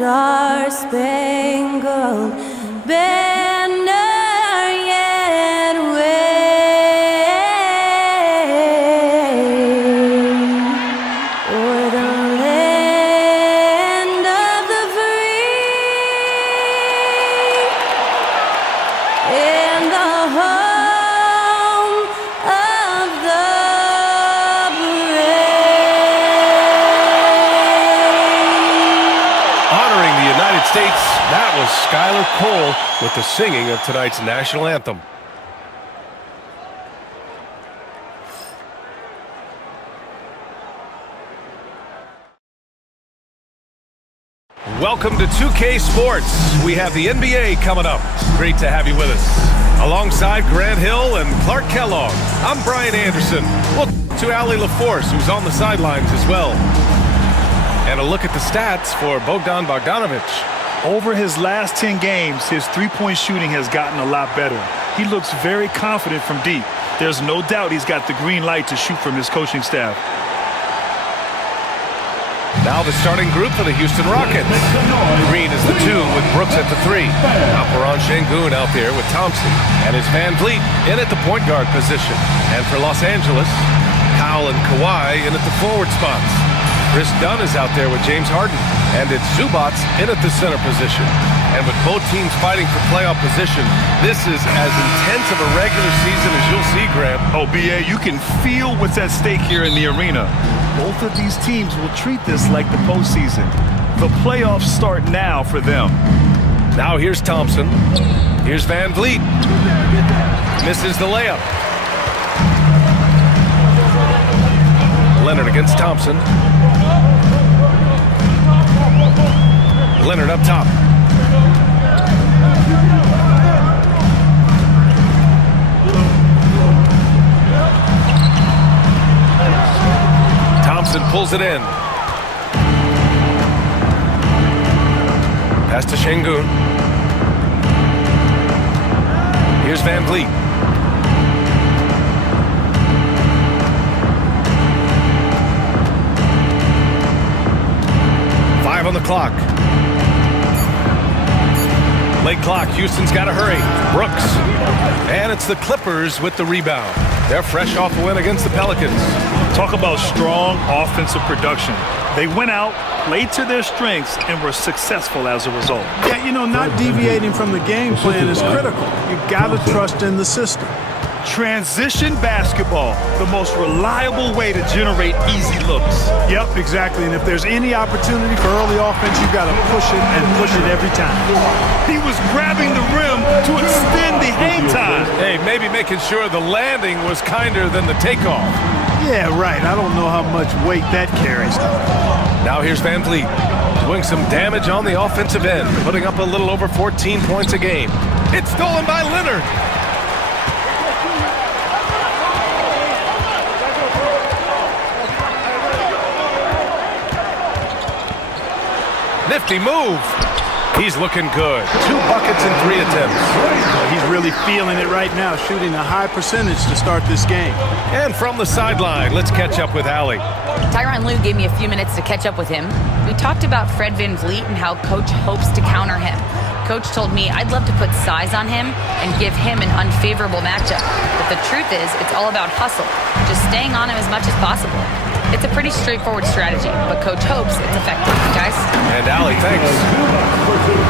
star-spangled banner yet wave o'er the land of the free and the home of the States, that was Skylar Cole with the singing of tonight's national anthem. Welcome to 2K Sports. We have the NBA coming up. Great to have you with us. Alongside Grant Hill and Clark Kellogg, I'm Brian Anderson. Well, to Allie LaForce, who's on the sidelines as well. And a look at the stats for Bogdan Bogdanovic. Over his last 10 games, his three-point shooting has gotten a lot better. He looks very confident from deep. There's no doubt he's got the green light to shoot from his coaching staff. Now the starting group for the Houston Rockets. Green is the 2 with Brooks at the 3. Alperen Sengun out there with Thompson. And it's Van Vliet in at the point guard position. And for Los Angeles, Kyle and Kawhi in at the forward spots. Chris Dunn is out there with James Harden, and it's Zubac in at the center position. And with both teams fighting for playoff position, this is as intense of a regular season as you'll see, Graham. Oh, B.A., you can feel what's at stake here in the arena. Both of these teams will treat this like the postseason. The playoffs start now for them. Now here's Thompson. Here's Van Vliet. Misses the layup. Leonard against Thompson. Leonard up top. Thompson pulls it in. Pass to Sengun. Here's Van Vliet. On the clock. Late clock. Houston's got to hurry. Brooks. And it's the Clippers with the rebound. They're fresh off a win against the Pelicans. Talk about strong offensive production. They went out, played to their strengths, and were successful as a result. Yeah, you know, not deviating from the game plan is critical. You've got to trust in the system. Transition basketball, the most reliable way to generate easy looks. Yep, exactly. And if there's any opportunity for early offense, you've got to push it and push it every time. He was grabbing the rim to extend the hang time. Hey, maybe making sure the landing was kinder than the takeoff. Yeah, right. I don't know how much weight that carries. Now here's Van Vliet doing some damage on the offensive end, putting up a little over 14 points a game. It's stolen by Leonard. Nifty move. He's looking good. 2 buckets in 3 attempts. He's really feeling it right now, shooting a high percentage to start this game. And from the sideline, let's catch up with Allie. Tyronn Lue gave me a few minutes to catch up with him. We talked about Fred VanVleet and how Coach hopes to counter him. Coach told me I'd love to put size on him and give him an unfavorable matchup. But the truth is, it's all about hustle, just staying on him as much as possible. It's a pretty straightforward strategy, but Coach hopes it's effective, guys. And Allie, thanks.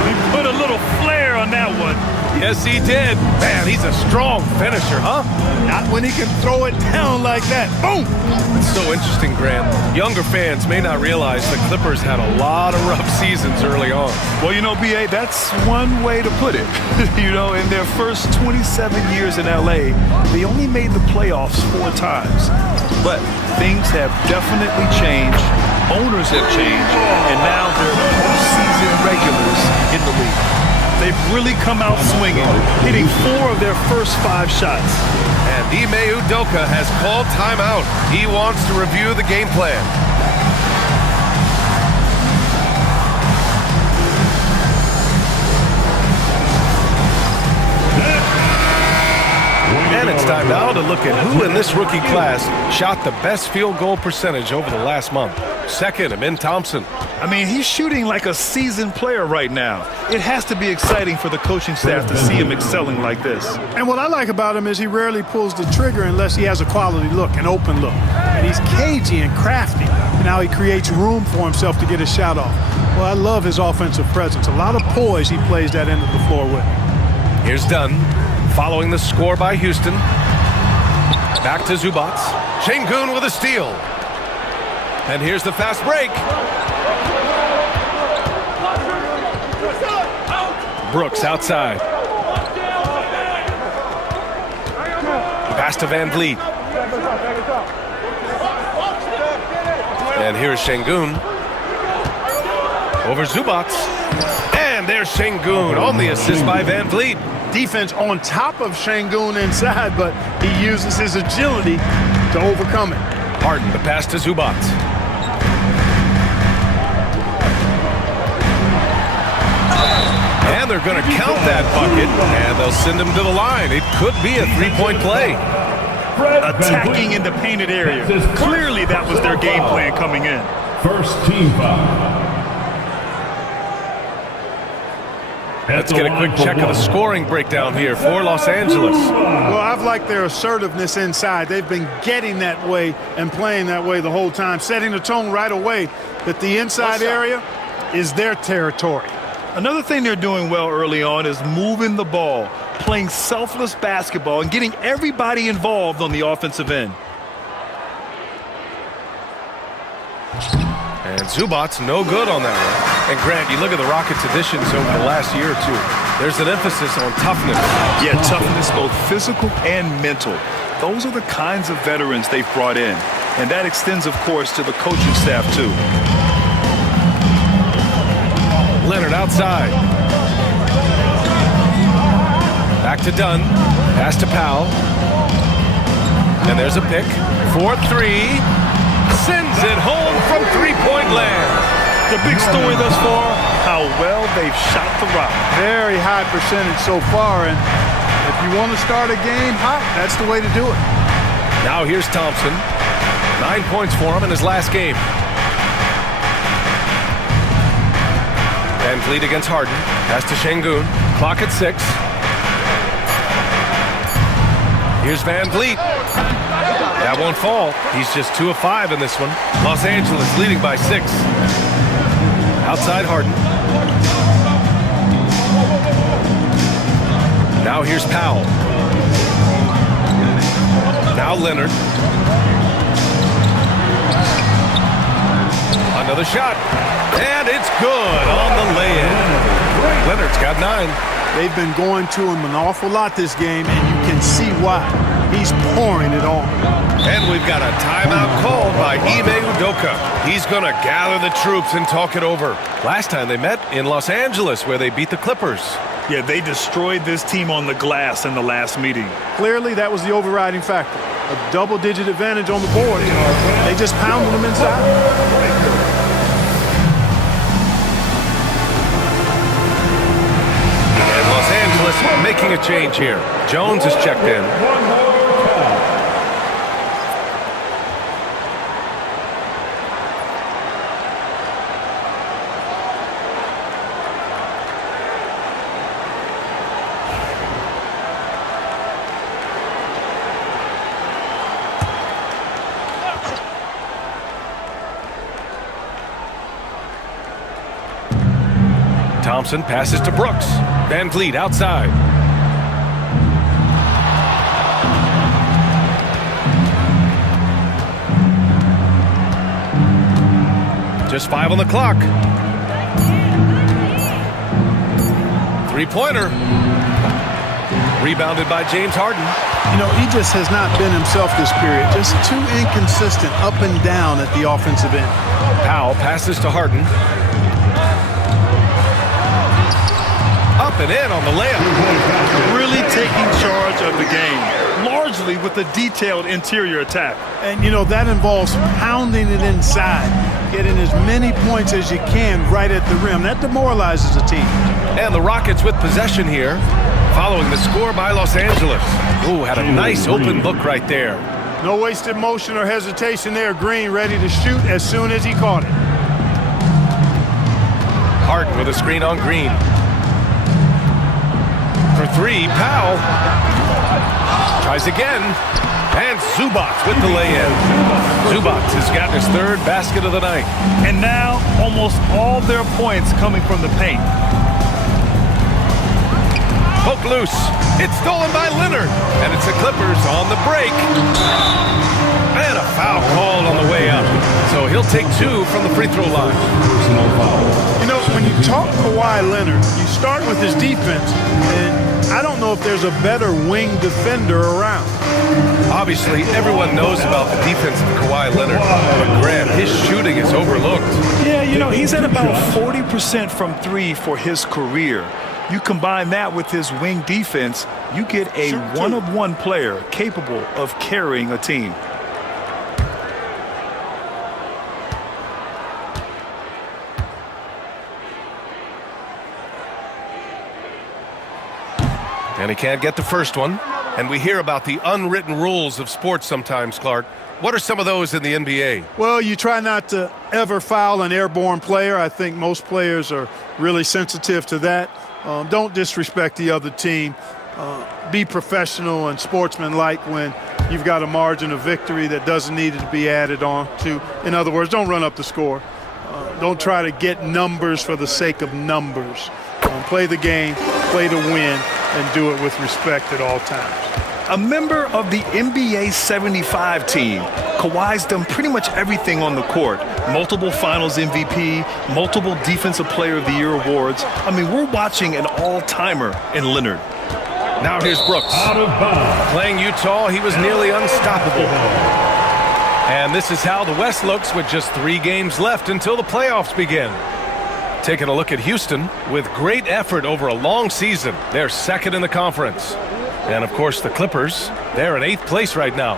He put a little flair on that one. Yes, he did. Man, he's a strong finisher, huh? Not when he can throw it down like that. Boom! It's so interesting, Graham. Younger fans may not realize the Clippers had a lot of rough seasons early on. Well, you know, B.A., that's one way to put it. You know, in their first 27 years in L.A., they only made the playoffs 4 times. But things have definitely changed. Owners have changed. And now they're postseason regulars in the league. They've really come out swinging, hitting 4 of their first 5 shots. And Ime Udoka has called timeout. He wants to review the game plan. And it's time now to look at who in this rookie class shot the best field goal percentage over the last month. Second, Amin Thompson. I mean, he's shooting like a seasoned player right now. It has to be exciting for the coaching staff to see him excelling like this. And what I like about him is he rarely pulls the trigger unless he has a quality look, an open look. And he's cagey and crafty. And now he creates room for himself to get a shot off. Well, I love his offensive presence. A lot of poise he plays that end of the floor with. Here's Dunn, following the score by Houston. Back to Zubac. Şengün with a steal. And here's the fast break. Brooks outside. Pass to Van Vliet. And here's Şengün. Over Zubac. And there's Şengün on the assist by Van Vliet. Defense on top of Şengün inside, but he uses his agility to overcome it. Harden, the pass to Zubac. And they're going to count that bucket, and they'll send him to the line. It could be a three-point play. Attacking in the painted area. Clearly that was their game plan coming in. First team foul. Let's get a quick check of the scoring breakdown here for Los Angeles. Well, I've liked their assertiveness inside. They've been getting that way and playing that way the whole time, setting the tone right away that the inside area is their territory. Another thing they're doing well early on is moving the ball, playing selfless basketball, and getting everybody involved on the offensive end. And Zubac's no good on that one. And Grant, you look at the Rockets' additions over the last year or two. There's an emphasis on toughness. Yeah, toughness, both physical and mental. Those are the kinds of veterans they've brought in. And that extends, of course, to the coaching staff, too. Leonard outside. Back to Dunn. Pass to Powell. And there's a pick. 4-3. Sends it home from three-point land. The big story thus far, how well they've shot the rock. Very high percentage so far, and if you want to start a game hot, that's the way to do it. Now here's Thompson. 9 points for him in his last game. Van Vliet against Harden. Pass to Şengün. Clock at 6. Here's Van Vliet. That won't fall. He's just 2 of 5 in this one. Los Angeles leading by 6. Outside Harden. Now here's Powell. Now Leonard. Another shot. And it's good on the lay-in. Leonard's got 9. They've been going to him an awful lot this game, and you can see why. He's pouring it on. And we've got a timeout called by Ime Udoka. He's going to gather the troops and talk it over. Last time they met in Los Angeles, where they beat the Clippers. Yeah, they destroyed this team on the glass in the last meeting. Clearly, that was the overriding factor. A double-digit advantage on the board. They just pounded them inside. Making a change here. Jones is checked in. Thompson passes to Brooks. Van Vliet outside. Just 5 on the clock. Three-pointer. Rebounded by James Harden. You know, he just has not been himself this period. Just too inconsistent up and down at the offensive end. Powell passes to Harden. Up and in on the layup. Really taking charge of the game, largely with a detailed interior attack. And, you know, that involves pounding it inside, getting as many points as you can right at the rim. That demoralizes a team. And the Rockets with possession here, following the score by Los Angeles. Ooh, had a nice open look right there. No wasted motion or hesitation there. Green ready to shoot as soon as he caught it. Harden with a screen on Green. For three, Powell. Tries again. And Zubac with the lay-in. Zubac has gotten his third basket of the night. And now almost all their points coming from the paint. Poke loose. It's stolen by Leonard. And it's the Clippers on the break. And a foul called on the way up. So he'll take two from the free throw line. Personal foul. You know, when you talk Kawhi Leonard, you start with his defense, and I don't know if there's a better wing defender around. Obviously, everyone knows about the defense of Kawhi Leonard. But Graham, his shooting is overlooked. Yeah, you know, he's at about 40% from three for his career. You combine that with his wing defense, you get a one-of-one player capable of carrying a team. And he can't get the first one. And we hear about the unwritten rules of sports sometimes, Clark. What are some of those in the NBA? Well, you try not to ever foul an airborne player. I think most players are really sensitive to that. Don't disrespect the other team. Be professional and sportsmanlike when you've got a margin of victory that doesn't need to be added on to. In other words, don't run up the score. Don't try to get numbers for the sake of numbers. Play the game, play to win, and do it with respect at all times. A member of the NBA 75 team, Kawhi's done pretty much everything on the court. Multiple Finals MVP, multiple Defensive Player of the Year awards. I mean, we're watching an all-timer in Leonard. Now here's Brooks. Out of bounds. Playing Utah, he was nearly unstoppable. And this is how the West looks with just 3 games left until the playoffs begin. Taking a look at Houston, with great effort over a long season, they're second in the conference. And, of course, the Clippers, they're in 8th place right now.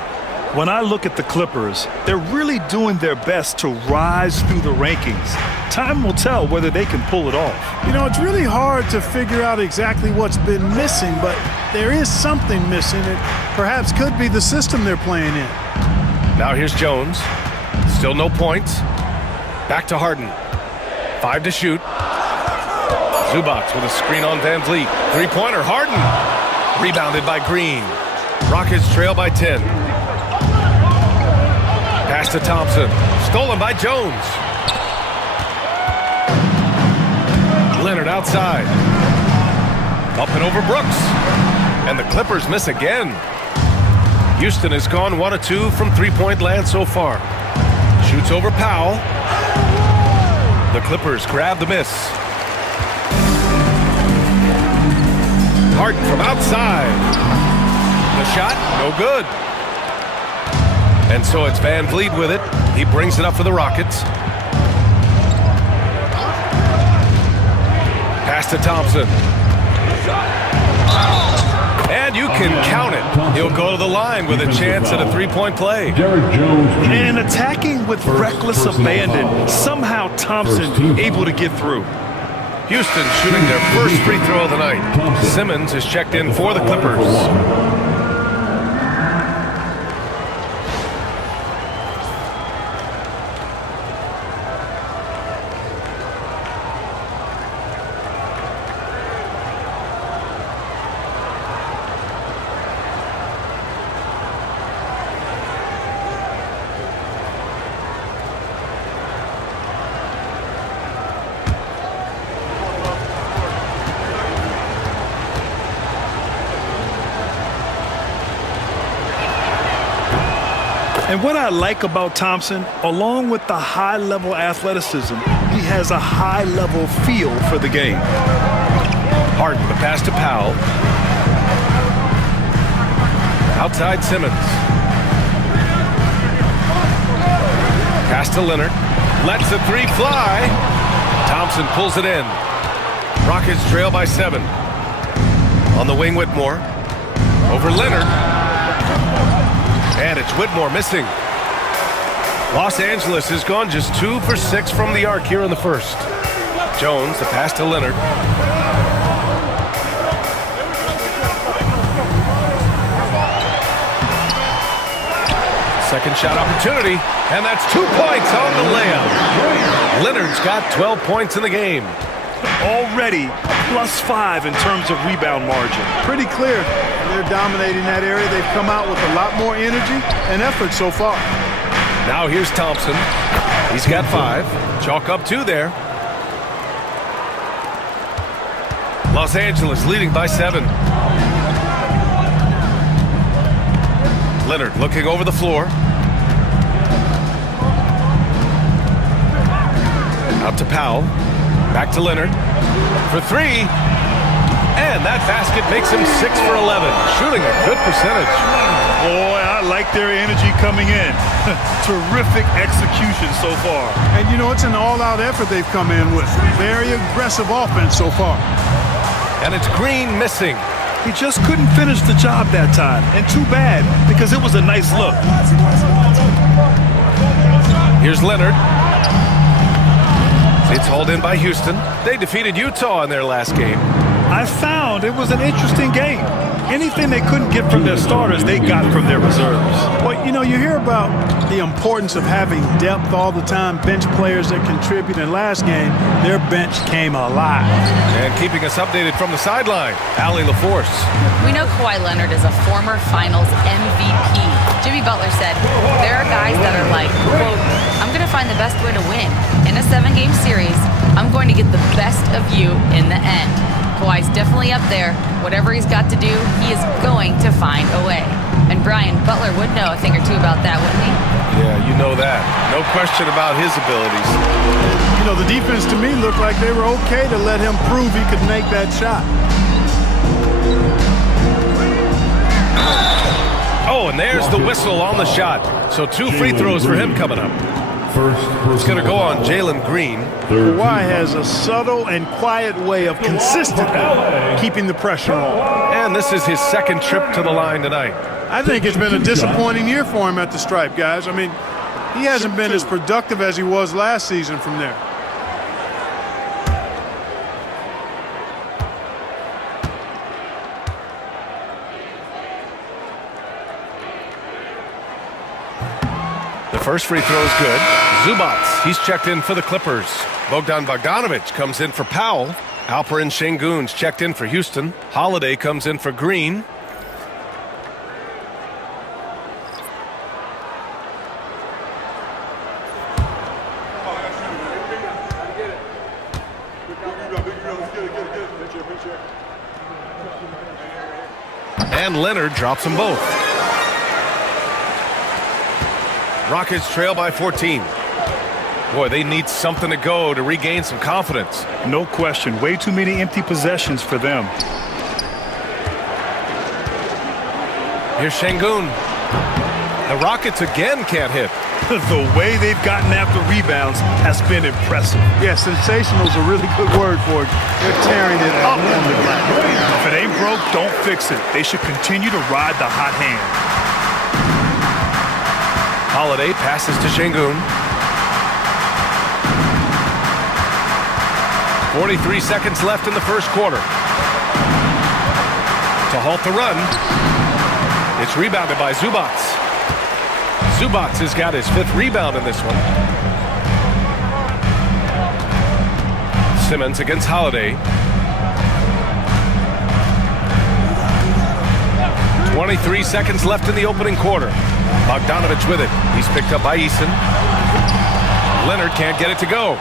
When I look at the Clippers, they're really doing their best to rise through the rankings. Time will tell whether they can pull it off. You know, it's really hard to figure out exactly what's been missing, but there is something missing. It perhaps could be the system they're playing in. Now here's Jones. Still no points. Back to Harden. 5 to shoot. Zubac with a screen on Van Vliet. Three-pointer, Harden. Rebounded by Green. Rockets trail by 10. Pass to Thompson. Stolen by Jones. Leonard outside. Up and over Brooks. And the Clippers miss again. Houston has gone 1 of 2 from three-point land so far. Shoots over Powell. The Clippers grab the miss. Harden from outside. The shot, no good. And so it's Van Vliet with it. He brings it up for the Rockets. Pass to Thompson. And you can count it. He'll go to the line with a chance at a three-point play. Derrick Jones Jr. And attacking with reckless abandon, somehow Thompson able to get through. Houston shooting their first free throw of the night. Simmons is checked in for the Clippers. And what I like about Thompson, along with the high-level athleticism, he has a high-level feel for the game. Harden, the pass to Powell. Outside Simmons. Pass to Leonard. Lets the three fly. Thompson pulls it in. Rockets trail by 7. On the wing, Whitmore. Over Leonard. And it's Whitmore missing. Los Angeles has gone just 2 for 6 from the arc here in the first. Jones, the pass to Leonard. Second shot opportunity, and that's 2 points on the layup. Leonard's got 12 points in the game. Already +5 in terms of rebound margin. Pretty clear. They're dominating that area. They've come out with a lot more energy and effort so far. Now here's Thompson. He's got 5. Chalk up 2 there. Los Angeles leading by 7. Leonard looking over the floor. Out to Powell. Back to Leonard. For 3. And that basket makes him 6 for 11. Shooting a good percentage. Boy, I like their energy coming in. Terrific execution so far. And you know, it's an all-out effort they've come in with. Very aggressive offense so far. And it's Green missing. He just couldn't finish the job that time. And too bad, because it was a nice look. Here's Leonard. It's hauled in by Houston. They defeated Utah in their last game. I found it was an interesting game. Anything they couldn't get from their starters, they got from their reserves. Well, you know, you hear about the importance of having depth all the time, bench players that contribute. In last game, their bench came alive. And keeping us updated from the sideline, Allie LaForce. We know Kawhi Leonard is a former Finals MVP. Jimmy Butler said, there are guys that are like, quote, I'm going to find the best way to win. In a 7-game series, I'm going to get the best of you in the end. Kawhi's definitely up there. Whatever he's got to do, he is going to find a way. And Brian, Butler would know a thing or two about that, wouldn't he? Yeah, you know that. No question about his abilities. You know, the defense to me looked like they were okay to let him prove he could make that shot. Oh, and there's the whistle on the shot. So 2 free throws for him coming up. It's going to go on Jalen Green. Kawhi has a subtle and quiet way of consistently keeping the pressure on. And this is his 2nd trip to the line tonight. I think it's been a disappointing year for him at the stripe, guys. I mean, he hasn't been as productive as he was last season from there. The first free throw is good. Zubats, he's checked in for the Clippers. Bogdan Bogdanovic comes in for Powell. Alperen Şengün's checked in for Houston. Holiday comes in for Green. And Leonard drops them both. Rockets trail by 14. Boy, they need something to go to regain some confidence. No question. Way too many empty possessions for them. Here's Şengün. The Rockets again can't hit. The way they've gotten after rebounds has been impressive. Yeah, sensational is a really good word for it. They're tearing it up on the glass. If it ain't broke, don't fix it. They should continue to ride the hot hand. Holiday passes to Şengün. 43 seconds left in the first quarter. To halt the run, it's rebounded by Zubats. Zubats has got his 5th rebound in this one. Simmons against Holiday. 23 seconds left in the opening quarter. Bogdanovic with it. He's picked up by Eason. Leonard can't get it to go.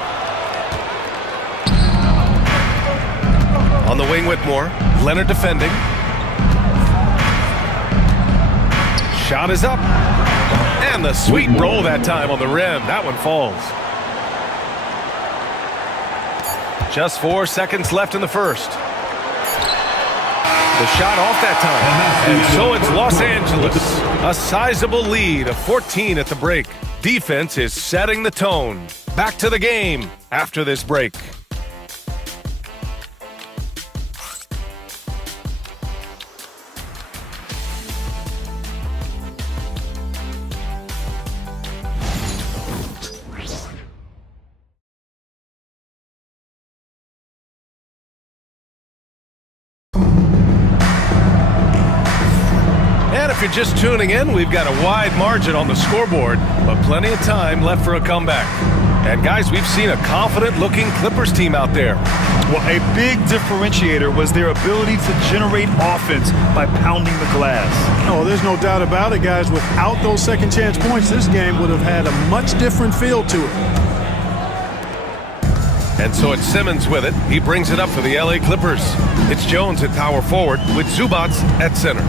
On the wing, Whitmore. Leonard defending. Shot is up. And the sweet roll that time on the rim. That one falls. Just 4 seconds left in the first. The shot off that time. And so it's Los Angeles. A sizable lead of 14 at the break. Defense is setting the tone. Back to the game after this break. If you're just tuning in, we've got a wide margin on the scoreboard, but plenty of time left for a comeback. And guys, we've seen a confident-looking Clippers team out there. Well, a big differentiator was their ability to generate offense by pounding the glass. Oh, there's no doubt about it, guys. Without those second chance points, this game would have had a much different feel to it. And so it's Simmons with it. He brings it up for the LA Clippers. It's Jones at power forward with Zubac at center.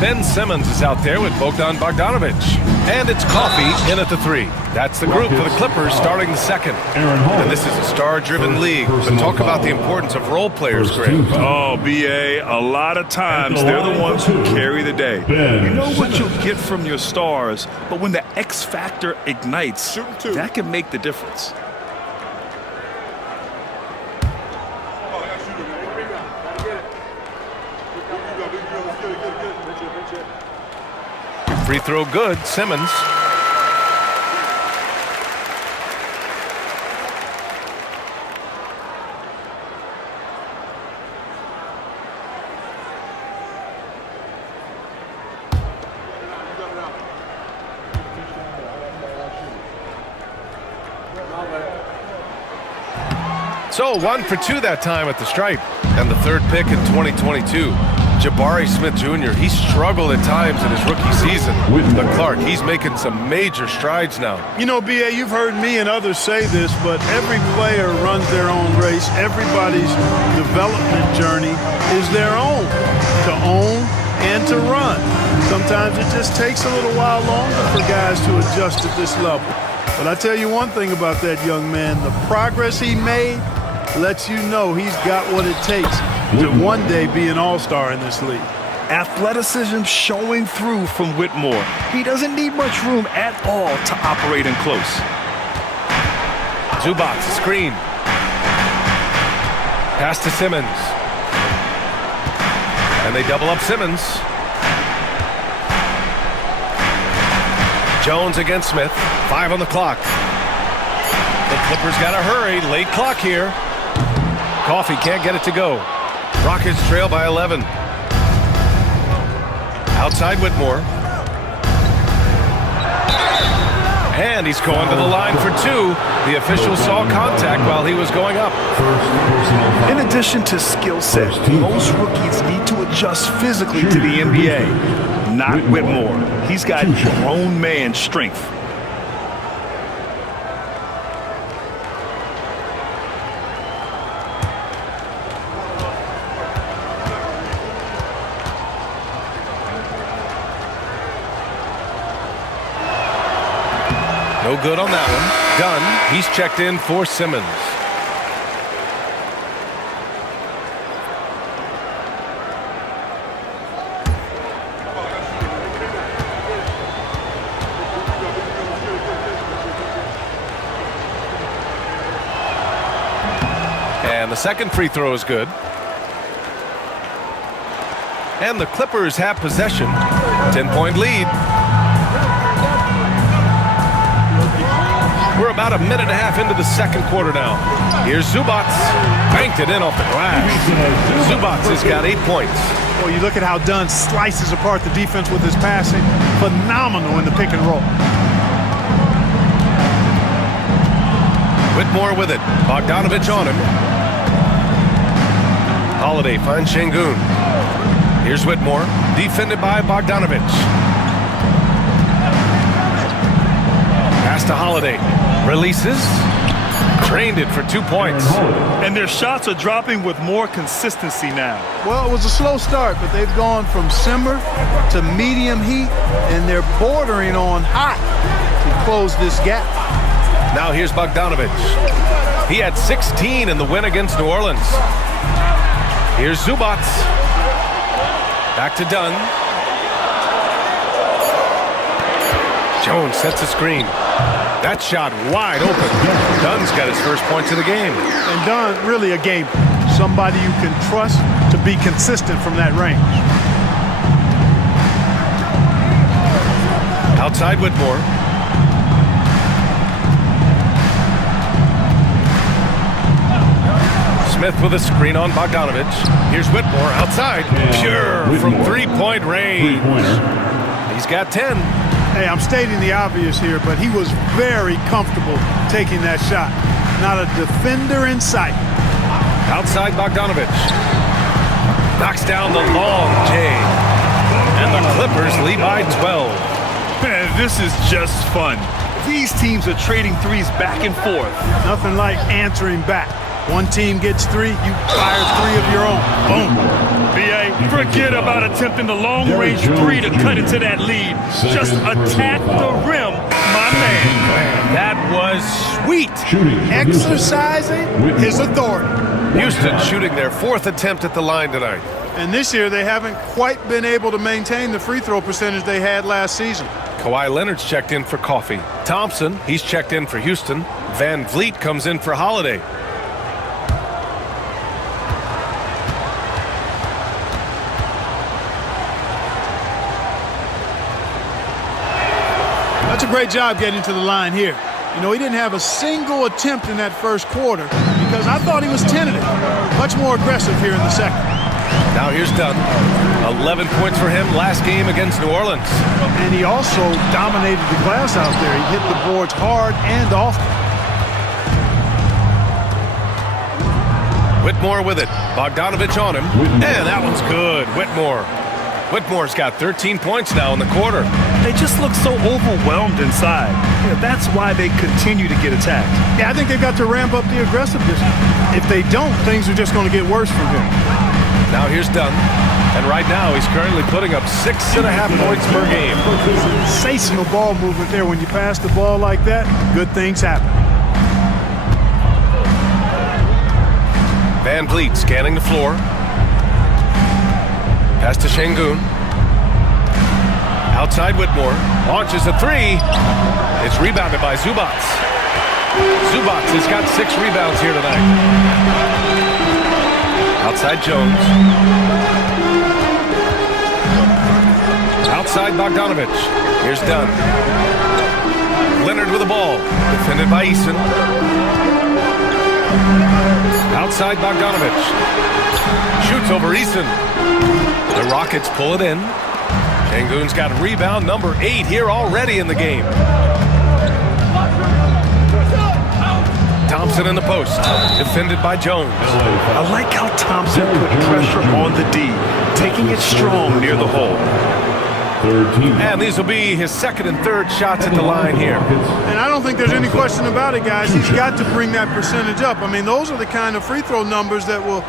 Ben Simmons is out there with Bogdan Bogdanovic. And it's Coffey in at the 3. That's the group for the Clippers starting the second. And this is a star-driven league. But talk about the importance of role players, Greg. Oh, BA, a lot of times they're the ones who carry the day. You know what you'll get from your stars, but when the X factor ignites, that can make the difference. Free throw good, Simmons. So 1 for 2 that time at the stripe. And the third pick in 2022. Jabari Smith Jr., he struggled at times in his rookie season. But Clark, he's making some major strides now. You know, B.A., you've heard me and others say this, but every player runs their own race. Everybody's development journey is their own, to own and to run. Sometimes it just takes a little while longer for guys to adjust at this level. But I tell you one thing about that young man, the progress he made lets you know he's got what it takes to one day be an all-star in this league. Athleticism showing through from Whitmore. He doesn't need much room at all to operate in close. Zubac, screen. Pass to Simmons. And they double up Simmons. Jones against Smith. 5 on the clock. The Clippers got to hurry. Late clock here. Coffey can't get it to go. Rockets trail by 11. Outside Whitmore. And he's going to the line for 2. The official saw contact while he was going up. In addition to skill set, most rookies need to adjust physically to the NBA. Not Whitmore. He's got grown man strength. No good on that one. Dunn, he's checked in for Simmons. And the second free throw is good. And the Clippers have possession. 10-point lead. We're about a minute and a half into the second quarter now. Here's Zubac. Banked it in off the glass. Zubac has got 8 points. Well, you look at how Dunn slices apart the defense with his passing. Phenomenal in the pick and roll. Whitmore with it. Bogdanovic on him. Holiday finds Şengün. Here's Whitmore. Defended by Bogdanovic. Pass to Holiday. Releases. Drained it for 2 points. And their shots are dropping with more consistency now. Well, it was a slow start, but they've gone from simmer to medium heat, and they're bordering on hot to close this gap. Now here's Bogdanovic. He had 16 in the win against New Orleans. Here's Zubac. Back to Dunn. Jones sets a screen. That shot wide open. Dunn's got his first points of the game. And Dunn, really a gamer. Somebody you can trust to be consistent from that range. Outside Whitmore. Smith with a screen on Bogdanovic. Here's Whitmore outside. Pure from three-point range. He's got 10. Hey, I'm stating the obvious here, but he was very comfortable taking that shot. Not a defender in sight. Outside Bogdanovich. Knocks down the long J. And the Clippers lead by 12. Man, this is just fun. These teams are trading threes back and forth. Nothing like answering back. One team gets 3, you fire 3 of your own. Boom. B.A., forget about attempting the long-range 3 to cut into that lead. Just attack the rim, my man. That was sweet. Exercising his authority. Houston shooting their 4th attempt at the line tonight. And this year, they haven't quite been able to maintain the free throw percentage they had last season. Kawhi Leonard's checked in for Coffee. Thompson, he's checked in for Houston. Van Vliet comes in for Holiday. That's a great job getting to the line here. You know, he didn't have a single attempt in that first quarter because I thought he was tentative. Much more aggressive here in the second. Now here's Dunn. 11 points for him last game against New Orleans. And he also dominated the glass out there. He hit the boards hard and often. Whitmore with it. Bogdanovich on him. And that one's good. Whitmore's got 13 points now in the quarter. They just look so overwhelmed inside. Yeah, that's why they continue to get attacked. Yeah, I think they've got to ramp up the aggressiveness. If they don't, things are just going to get worse from him. Now here's Dunn. And right now he's currently putting up 6.5 points per game. Sensational ball movement there. When you pass the ball like that, good things happen. Van Vliet scanning the floor. Pass to Şengün. Outside Whitmore. Launches a 3. It's rebounded by Zubac. Zubac has got 6 rebounds here tonight. Outside Jones. Outside Bogdanovich. Here's Dunn. Leonard with the ball. Defended by Eason. Outside Bogdanovich. Shoots over Eason. The Rockets pull it in. Şengün's got rebound number 8 here already in the game. Thompson in the post. Defended by Jones. I like how Thompson put pressure on the D, taking it strong near the hole. And these will be his 2nd and 3rd shots at the line here. And I don't think there's any question about it, guys. He's got to bring that percentage up. I mean, those are the kind of free throw numbers that will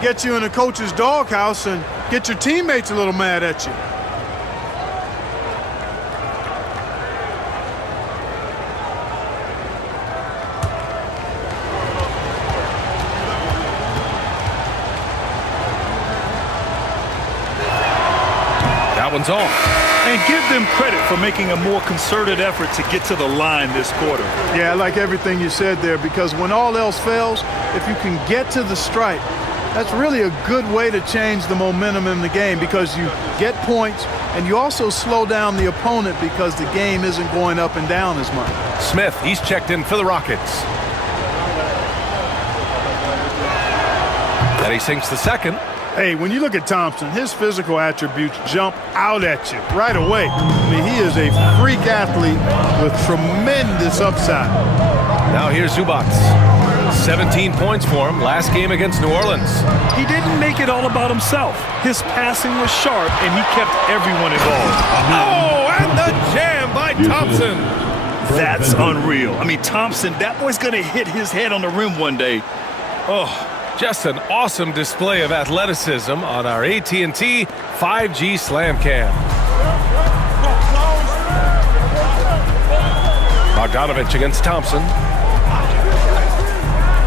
get you in a coach's doghouse and get your teammates a little mad at you. That one's off. And give them credit for making a more concerted effort to get to the line this quarter. Yeah, I like everything you said there, because when all else fails, if you can get to the stripe, that's really a good way to change the momentum in the game, because you get points and you also slow down the opponent because the game isn't going up and down as much. Smith, he's checked in for the Rockets. And he sinks the 2nd. Hey, when you look at Thompson, his physical attributes jump out at you right away. I mean, he is a freak athlete with tremendous upside. Now here's Zubac. 17 points for him last game against New Orleans. He didn't make it all about himself. His passing was sharp, and he kept everyone involved. Oh, and the jam by Thompson. That's unreal. I mean, Thompson, that boy's going to hit his head on the rim one day. Oh, just an awesome display of athleticism on our AT&T 5G Slam Cam. Bogdanovich against Thompson.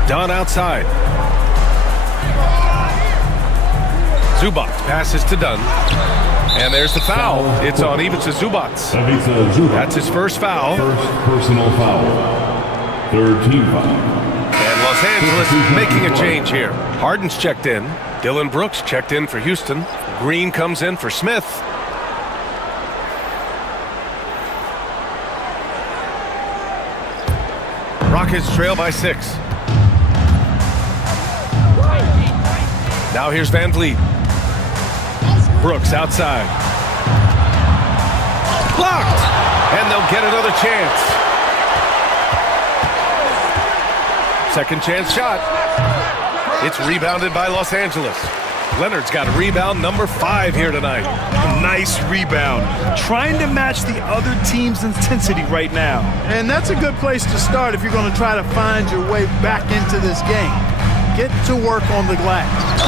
Dunn outside. Zubac passes to Dunn. And there's the foul. It's on Ivica Zubac. That's his first foul. First personal foul. 3rd team foul. And Los Angeles making a change here. Harden's checked in. Dylan Brooks checked in for Houston. Green comes in for Smith. Rockets trail by 6. Now here's Van Vliet. Brooks outside. Blocked! And they'll get another chance. Second chance shot. It's rebounded by Los Angeles. Leonard's got rebound number 5 here tonight. Nice rebound. Trying to match the other team's intensity right now. And that's a good place to start if you're going to try to find your way back into this game. Get to work on the glass.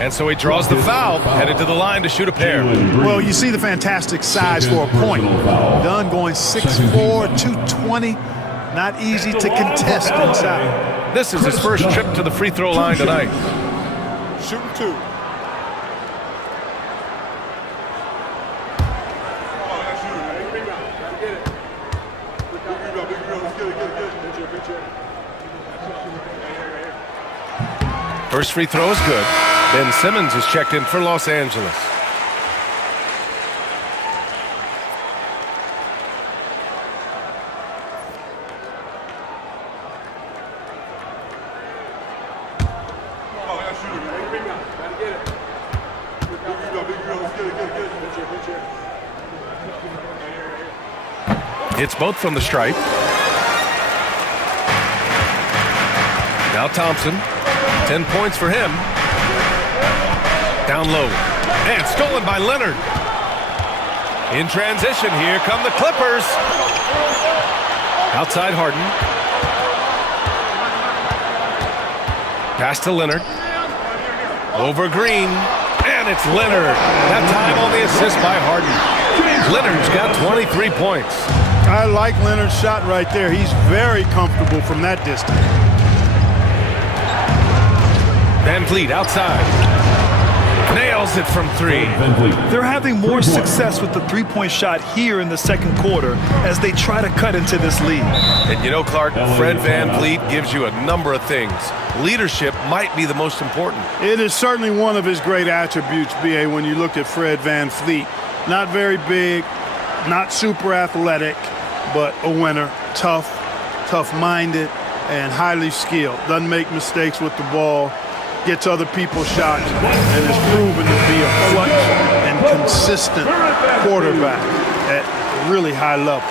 And so he draws the foul, headed to the line to shoot a pair. Well, you see the fantastic size for a point. Dunn going 6'4", 220. Not easy to contest inside. This is his first trip to the free throw line tonight. Shooting 2. First free throw is good. Ben Simmons is checked in for Los Angeles. It's both from the stripe. Now Thompson. 10 points for him. Down low. And stolen by Leonard. In transition, here come the Clippers. Outside Harden. Pass to Leonard. Over Green. And it's Leonard. That time on the assist by Harden. Leonard's got 23 points. I like Leonard's shot right there. He's very comfortable from that distance. Van Vliet outside. Nails it from 3. They're having more success with the three-point shot here in the second quarter as they try to cut into this lead. And you know, Clark, Fred Van Vliet gives you a number of things. Leadership might be the most important. It is certainly one of his great attributes, B.A., when you look at Fred Van Vliet. Not very big, not super athletic, but a winner. Tough-minded, and highly skilled. Doesn't make mistakes with the ball. Gets other people's shots, and is proven to be a clutch and consistent quarterback at a really high level.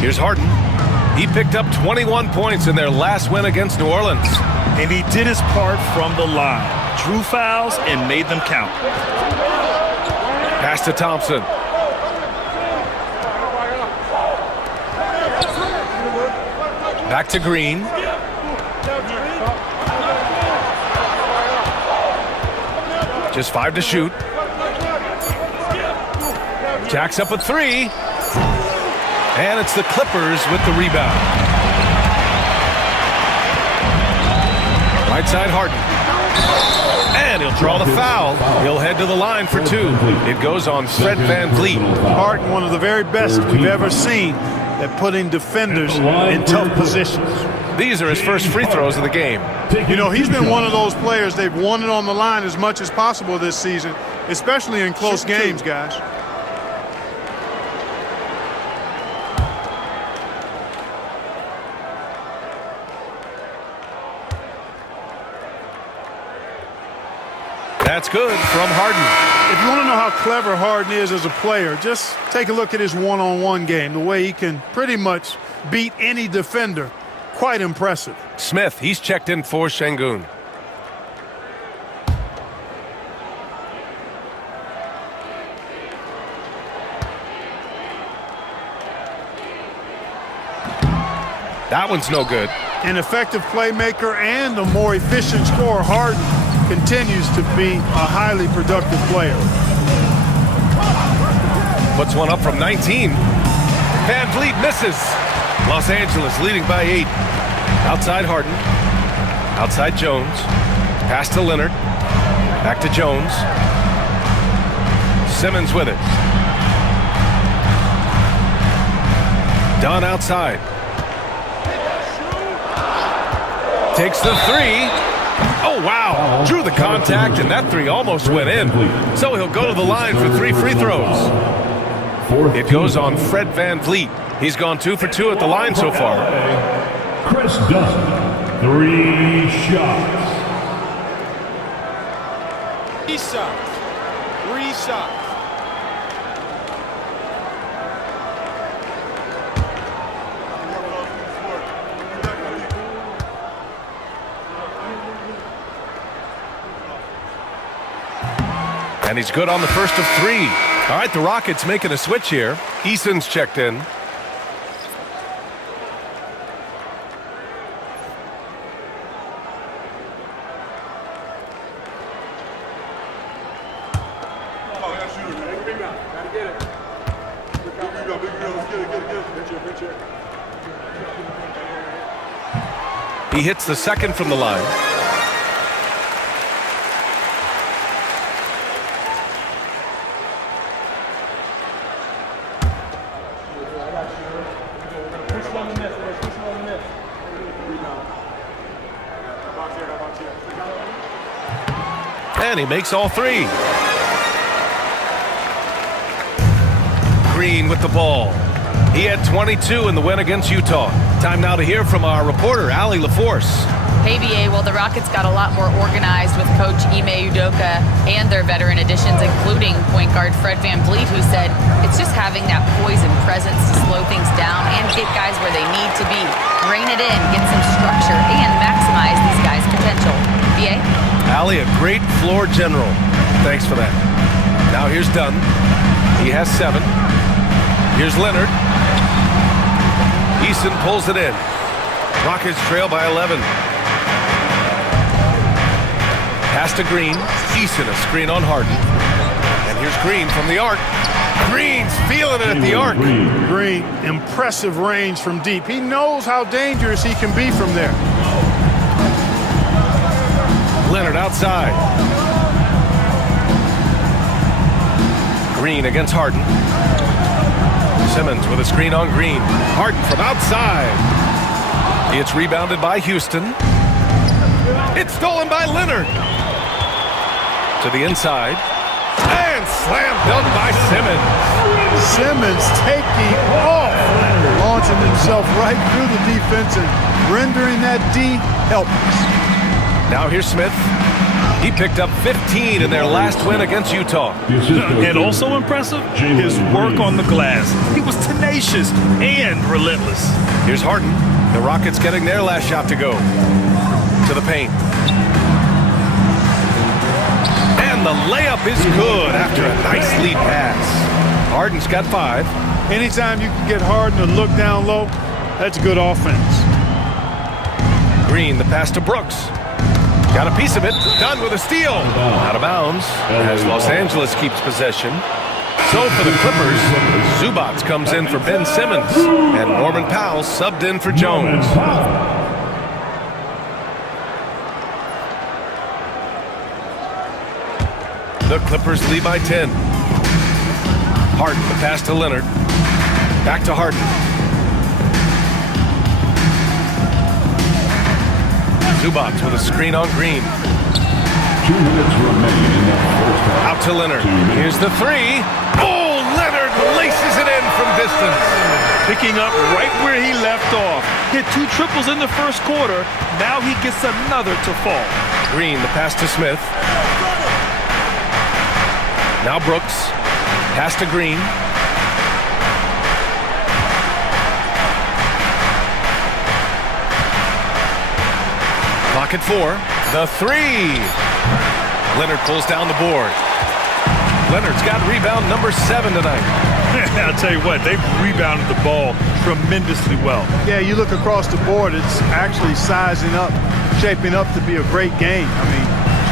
Here's Harden. He picked up 21 points in their last win against New Orleans. And he did his part from the line. Drew fouls and made them count. Pass to Thompson. Back to Green. Just 5 to shoot. Jacks up a 3. And it's the Clippers with the rebound. Right side Harden. And he'll draw the foul. He'll head to the line for 2. It goes on Fred Van Vliet. Harden, one of the very best we've ever seen at putting defenders in tough positions. These are his first free throws of the game. You know, he's been one of those players, they've won it on the line as much as possible this season, especially in close games, guys. That's good from Harden. If you want to know how clever Harden is as a player, just take a look at his one-on-one game, the way he can pretty much beat any defender. Quite impressive. Smith, he's checked in for Şengün. That one's no good. An effective playmaker and a more efficient scorer, Harden continues to be a highly productive player. Puts one up from 19. Van Vliet misses. Los Angeles leading by 8. Outside Harden. Outside Jones. Pass to Leonard. Back to Jones. Simmons with it. Dunn outside. Takes the 3. Oh, wow. Drew the contact, and that 3 almost went in. So he'll go to the line for 3 free throws. It goes on Fred Van Vliet. He's gone 2 for 2 at the line so far. Chris Dunn, 3 shots. 3 shots. 3 shots. And he's good on the first of 3. All right, the Rockets making a switch here. Eason's checked in. He hits the second from the line. And he makes all 3. Green with the ball. He had 22 in the win against Utah. Time now to hear from our reporter, Allie LaForce. Hey, BA, well, the Rockets got a lot more organized with Coach Ime Udoka and their veteran additions, including point guard Fred VanVleet, who said it's just having that poise and presence to slow things down and get guys where they need to be. Rein it in, get some structure, and maximize these guys' potential. BA? Allie, a great floor general. Thanks for that. Now here's Dunn. He has 7. Here's Leonard. Eason pulls it in. Rockets trail by 11. Pass to Green. Eason, a screen on Harden. And here's Green from the arc. Green's feeling it at the arc. Green, impressive range from deep. He knows how dangerous he can be from there. Leonard outside. Green against Harden. Simmons with a screen on Green. Harden from outside. It's rebounded by Houston. It's stolen by Leonard. To the inside. And slam dunk by Simmons. Simmons taking off, launching himself right through the defense and rendering that D helpless. Now here's Smith. He picked up 15 in their last win against Utah. And also impressive, his work on the glass. He was tenacious and relentless. Here's Harden. The Rockets getting their last shot to go. To the paint. And the layup is good after a nice lead pass. Harden's got 5. Anytime you can get Harden to look down low, that's good offense. Green, the pass to Brooks. Got a piece of it. Done with a steal. Out of bounds as Los Angeles keeps possession. So for the Clippers, Zubac comes in for Ben Simmons. And Norman Powell subbed in for Jones. The Clippers lead by 10. Harden, the pass to Leonard. Back to Harden. Zubac with a screen on Green. 2 minutes remaining in the first half. Out to Leonard. Here's the 3. Oh, Leonard laces it in from distance. Picking up right where he left off. Hit 2 triples in the first quarter. Now he gets another to fall. Green, the pass to Smith. Now Brooks. Pass to Green. Clock at 4. The 3. Leonard pulls down the board. Leonard's got rebound number 7 tonight. I'll tell you what, they've rebounded the ball tremendously well. Yeah, you look across the board, it's actually sizing up, shaping up to be a great game. I mean,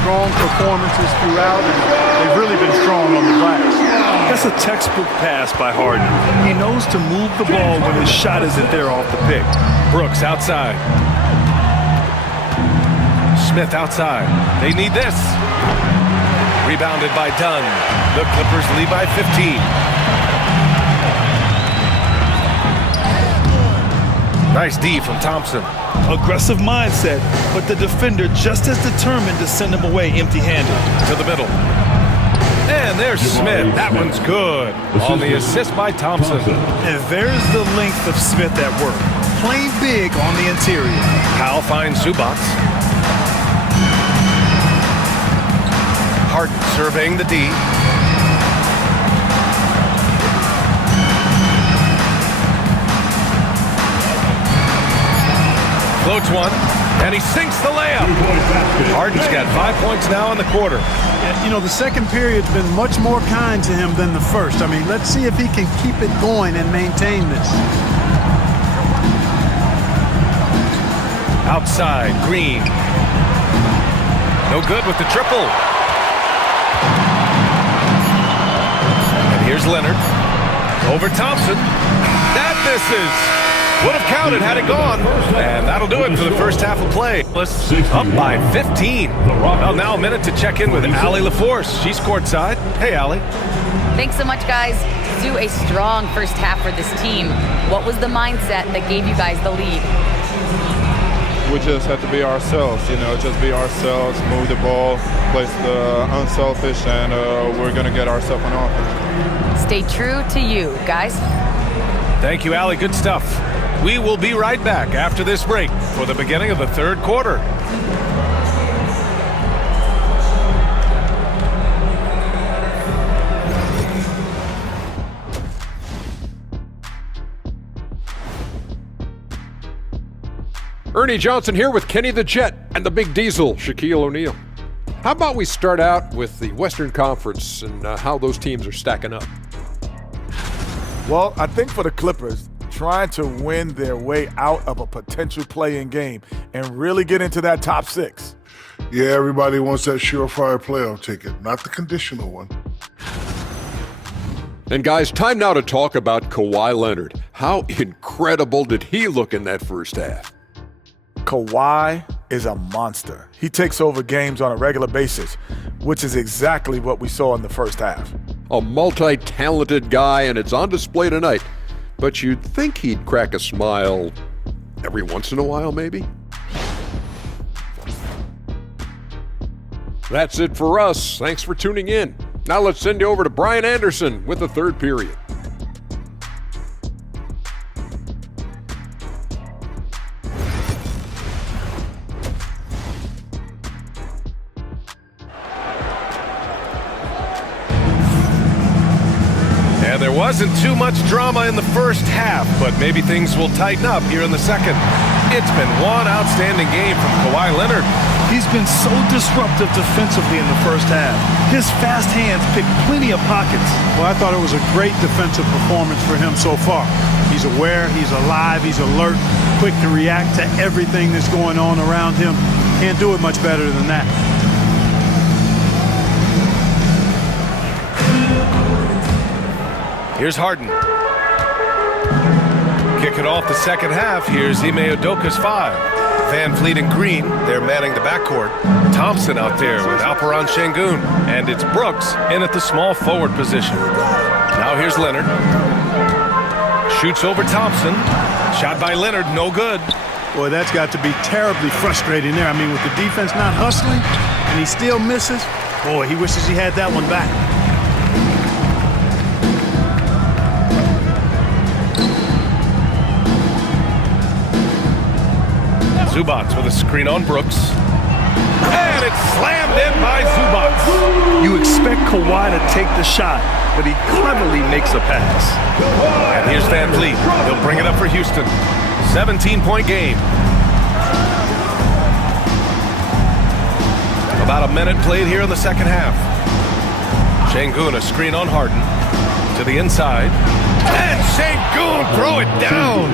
strong performances throughout, and they've really been strong on the glass. That's a textbook pass by Harden. He knows to move the ball when his shot isn't there off the pick. Brooks outside. Smith outside. They need this. Rebounded by Dunn. The Clippers lead by 15. Nice D from Thompson. Aggressive mindset, but the defender just as determined to send him away empty-handed. To the middle. And there's Smith. That one's good. On the assist by Thompson. And there's the length of Smith at work. Playing big on the interior. Powell finds Zubac. Harden surveying the D. Floats one, and he sinks the layup. Harden's got 5 points now in the quarter. You know, the second period's been much more kind to him than the first. I mean, let's see if he can keep it going and maintain this. Outside, Green. No good with the triple. And here's Leonard. Over Thompson. That misses. Would have counted had it gone. And that'll do it for the first half of play. Up by 15. Well, now a minute to check in with Allie LaForce. She's courtside. Hey, Allie. Thanks so much, guys. Do a strong first half for this team. What was the mindset that gave you guys the lead? We just have to be ourselves, just be ourselves, move the ball, play the unselfish, and we're going to get ourselves an offense. Stay true to you, guys. Thank you, Allie. Good stuff. We will be right back after this break for the beginning of the third quarter. Ernie Johnson here with Kenny the Jet and the Big Diesel, Shaquille O'Neal. How about we start out with the Western Conference and how those teams are stacking up? Well, I think for the Clippers, trying to win their way out of a potential play-in game and really get into that top six. Yeah, everybody wants that surefire playoff ticket, not the conditional one. And guys, time now to talk about Kawhi Leonard. How incredible did he look in that first half? Kawhi is a monster. He takes over games on a regular basis, which is exactly what we saw in the first half. A multi-talented guy, and it's on display tonight. But you'd think he'd crack a smile every once in a while, maybe? That's it for us. Thanks for tuning in. Now let's send you over to Brian Anderson with the third period. And there wasn't too much drama in the first half, but maybe things will tighten up here in the second. It's been one outstanding game from Kawhi Leonard. He's been so disruptive defensively in the first half. His fast hands pick plenty of pockets. Well, I thought it was a great defensive performance for him so far. He's aware, he's alive, he's alert, quick to react to everything that's going on around him. Can't do it much better than that. Here's Harden. Kicking off the second half, here's Ime Udoka's 5. Van Fleet and Green, they're manning the backcourt. Thompson out there with Alperen Şengün. And it's Brooks in at the small forward position. Now here's Leonard. Shoots over Thompson. Shot by Leonard, no good. Boy, that's got to be terribly frustrating there. I mean, with the defense not hustling and he still misses, boy, he wishes he had that one back. Zubac with a screen on Brooks. And it's slammed in by Zubac. You expect Kawhi to take the shot, but he cleverly makes a pass. And here's Van Fleet. He'll bring it up for Houston. 17-point game. About a minute played here in the second half. Şengün, a screen on Harden. To the inside. And Şengün throw it down.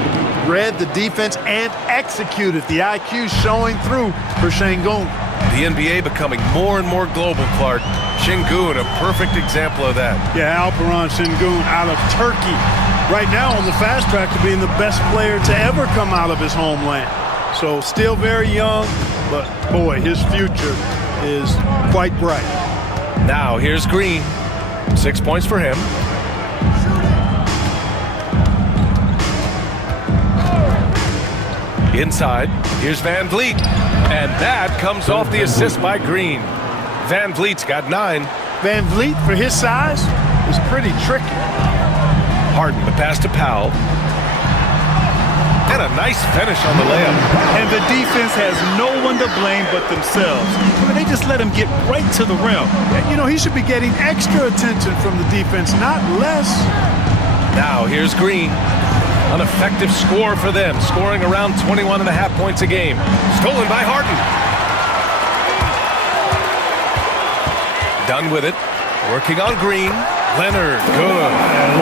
Read the defense and executed. The IQ showing through for Şengün. The NBA becoming more and more global, Clark. Şengün, a perfect example of that. Yeah, Alperen Şengün out of Turkey. Right now on the fast track to being the best player to ever come out of his homeland. So still very young, but boy, his future is quite bright. Now here's Green. 6 points for him. Inside, here's Van Vliet. And that comes off the assist by Green. Van Vliet's got 9. Van Vliet, for his size, is pretty tricky. Harden, the pass to Powell. And a nice finish on the layup. And the defense has no one to blame but themselves. They just let him get right to the rim. You know, he should be getting extra attention from the defense, not less. Now here's Green. An effective score for them, scoring around 21.5 points a game. Stolen by Harden. Done with it. Working on Green. Leonard, good.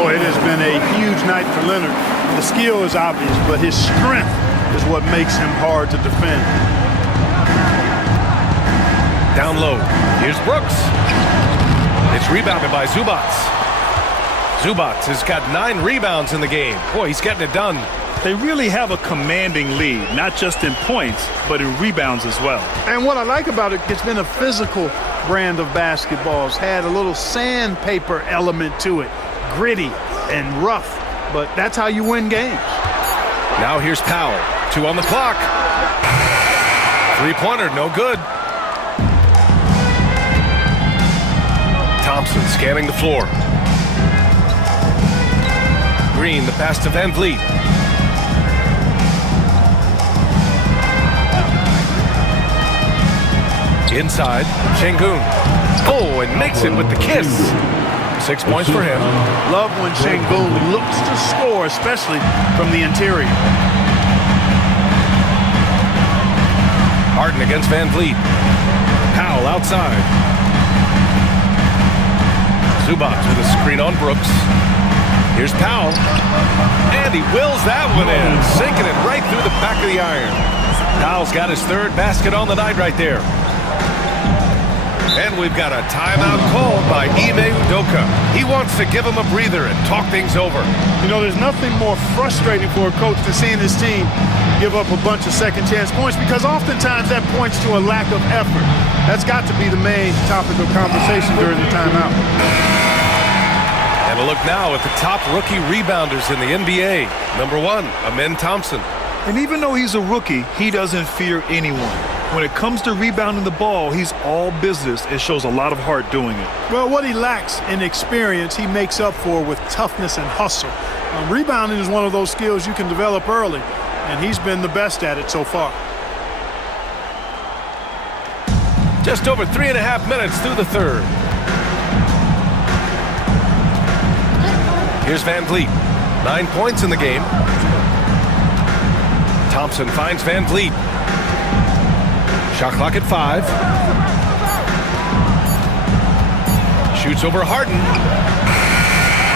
Boy, it has been a huge night for Leonard. The skill is obvious, but his strength is what makes him hard to defend. Down low. Here's Brooks. It's rebounded by Zubats. Zubats has got 9 rebounds in the game. Boy, he's getting it done. They really have a commanding lead, not just in points, but in rebounds as well. And what I like about it, it's been a physical brand of basketball. It's had a little sandpaper element to it. Gritty and rough, but that's how you win games. Now here's Powell. 2 on the clock. 3-pointer, no good. Thompson scanning the floor. Green, the pass to Van Vliet. Inside, Şengün. Oh, and makes it with the kiss. 6 points for him. Love when Şengün looks to score, especially from the interior. Harden against Van Vliet. Powell outside. Zubats with a screen on Brooks. Here's Powell. And he wills that one in, sinking it right through the back of the iron. Powell's got his 3rd basket on the night right there. And we've got a timeout called by Ime Udoka. He wants to give him a breather and talk things over. You know, there's nothing more frustrating for a coach than seeing his team give up a bunch of second-chance points, because oftentimes that points to a lack of effort. That's got to be the main topic of conversation during the timeout. And a look now at the top rookie rebounders in the NBA. Number 1, Amen Thompson. And even though he's a rookie, he doesn't fear anyone. When it comes to rebounding the ball, he's all business and shows a lot of heart doing it. Well, what he lacks in experience, he makes up for with toughness and hustle. Rebounding is one of those skills you can develop early, and he's been the best at it so far. Just over 3.5 minutes through the 3rd. Here's Van Vliet. 9 points in the game. Thompson finds Van Vliet. Shot clock at 5. Shoots over Harden.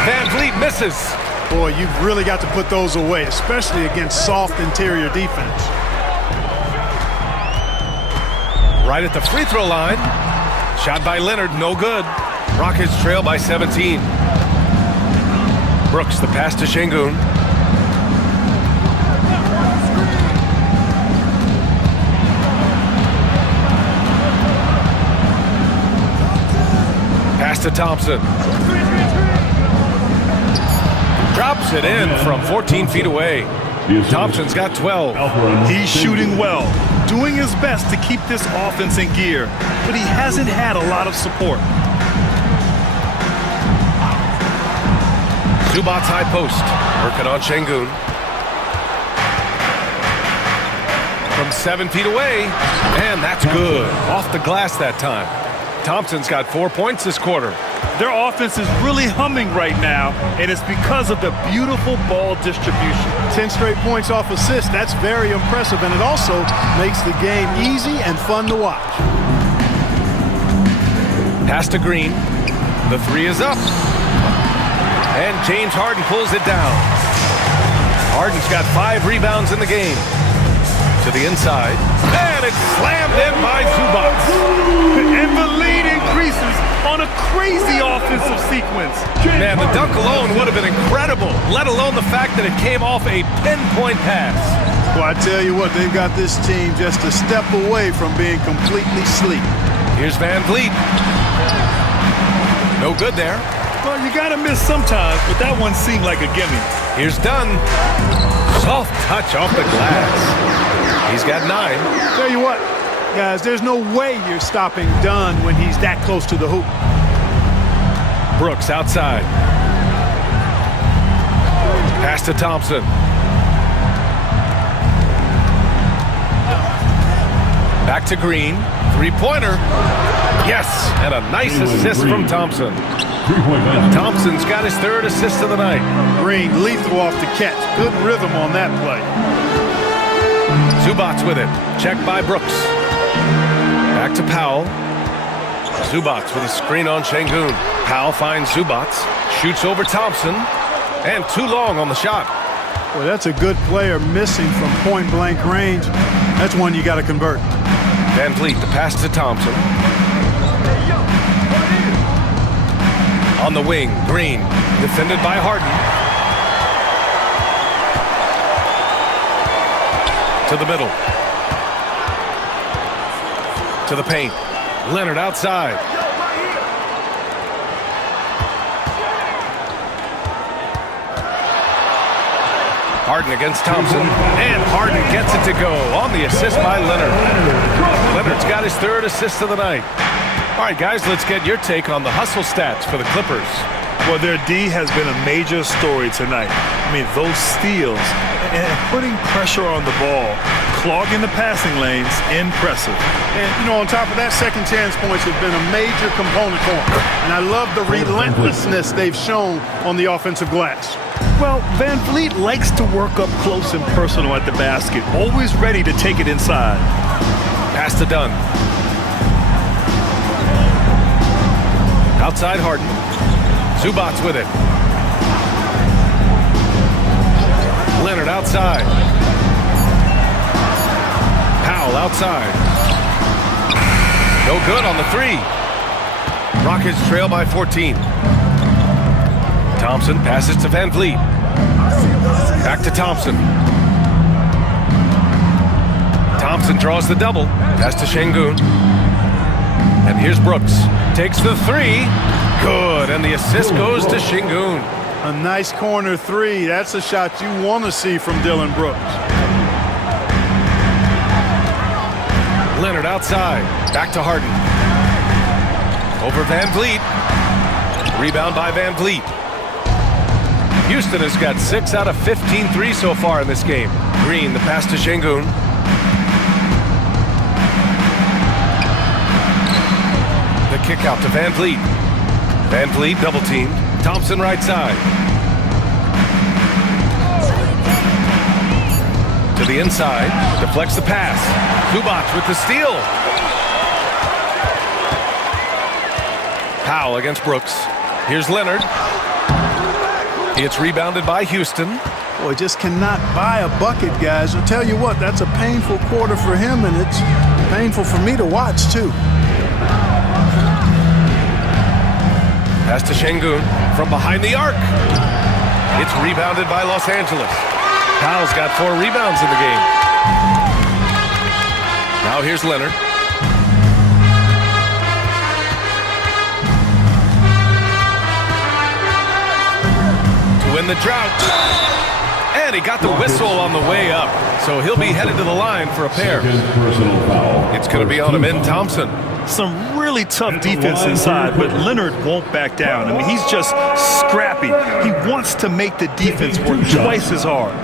Van Vliet misses. Boy, you've really got to put those away, especially against soft interior defense. Right at the free throw line. Shot by Leonard, no good. Rockets trail by 17. Brooks, the pass to Şengün. Pass to Thompson. Drops it in from 14 feet away. Thompson's got 12. He's shooting well, doing his best to keep this offense in gear, but he hasn't had a lot of support. Zubats high post, working on Şengün. From 7 feet away, and that's good. Off the glass that time. Thompson's got 4 points this quarter. Their offense is really humming right now, and it's because of the beautiful ball distribution. 10 straight points off assists, that's very impressive, and it also makes the game easy and fun to watch. Pass to Green. The 3 is up. And James Harden pulls it down. Harden's got 5 rebounds in the game. To the inside. And it's slammed in by Zubats. And the lead increases on a crazy offensive sequence. Man, the dunk alone would have been incredible, let alone the fact that it came off a pinpoint pass. Well, I tell you what, they've got this team just a step away from being completely sleep. Here's Van Vliet. No good there. Well, you gotta miss sometimes, but that one seemed like a gimme. Here's Dunn. Soft touch off the glass. He's got 9. Tell you what, guys, there's no way you're stopping Dunn when he's that close to the hoop. Brooks outside. Pass to Thompson. Back to Green. Three-pointer. Yes, and a nice assist from Thompson. Thompson's got his third assist of the night. Green lethal off the catch. Good rhythm on that play. Zubats with it. Checked by Brooks. Back to Powell. Zubats with a screen on Şengün. Powell finds Zubats. Shoots over Thompson. And too long on the shot. Well, that's a good player missing from point-blank range. That's one you got to convert. Van Vliet, the pass to Thompson. On the wing, Green, defended by Harden. To the middle. To the paint. Leonard outside. Harden against Thompson, and Harden gets it to go on the assist by Leonard. Leonard's got his third assist of the night. All right, guys, let's get your take on the hustle stats for the Clippers. Well, their D has been a major story tonight. I mean, those steals and putting pressure on the ball, clogging the passing lanes, impressive. And, you know, on top of that, second chance points have been a major component for them. And I love the relentlessness they've shown on the offensive glass. Well, Van Vliet likes to work up close and personal at the basket, always ready to take it inside. Pass to Dunn. Outside Harden. Zubats with it. Leonard outside. Powell outside. No good on the three. Rockets trail by 14. Thompson passes to Van Vliet. Back to Thompson. Thompson draws the double. Pass to Şengün. And here's Brooks. Takes the three. Good. And the assist goes to Şengün. A nice corner three. That's a shot you want to see from Dillon Brooks. Leonard outside. Back to Harden. Over Van Vliet. Rebound by Van Vliet. Houston has got 6 out of 15 threes so far in this game. Green, the pass to Şengün. The kick out to Van Vliet. Van Vliet double teamed. Thompson right side. To the inside. Deflects the pass. Zubats with the steal. Powell against Brooks. Here's Leonard. It's rebounded by Houston. Boy, just cannot buy a bucket, guys. I'll tell you what, that's a painful quarter for him, and it's painful for me to watch, too. Pass to Şengün from behind the arc. It's rebounded by Los Angeles. Powell's got 4 rebounds in the game. Now here's Leonard. To win the drought. And he got the whistle on the way up. So he'll be headed to the line for a pair. It's going to be on Amin Thompson. Some really tough defense inside, but Leonard won't back down. I mean, he's just scrappy. He wants to make the defense work twice as hard.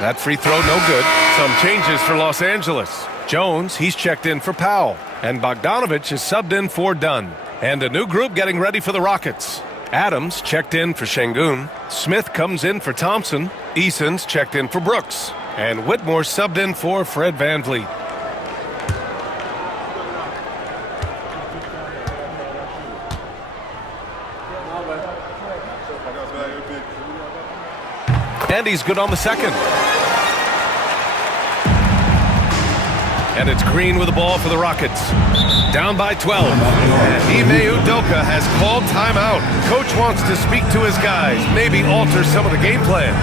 That free throw no good. Some changes for Los Angeles. Jones, he's checked in for Powell. And Bogdanovich is subbed in for Dunn. And a new group getting ready for the Rockets. Adams checked in for Şengün. Smith comes in for Thompson. Eason's checked in for Brooks. And Whitmore subbed in for Fred Van Vliet. And he's good on the second. And it's Green with the ball for the Rockets. Down by 12. And Ime Udoka has called timeout. Coach wants to speak to his guys, maybe alter some of the game plan.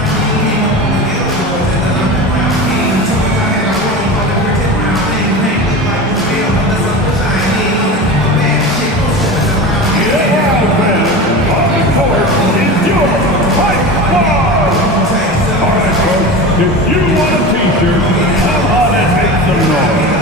on a t-shirt, come on and make some noise.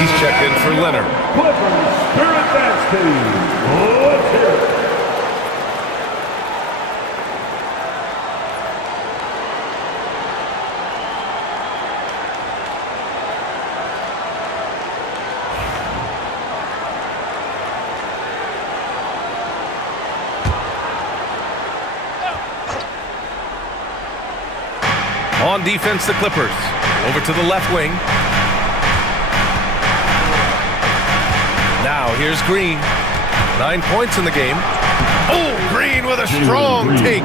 He's checked in for Leonard. Clippers Spirit Dance Team. Let's hear it. On defense, the Clippers. Over to the left wing. Now here's Green. 9 points in the game. Oh, Green with a strong take.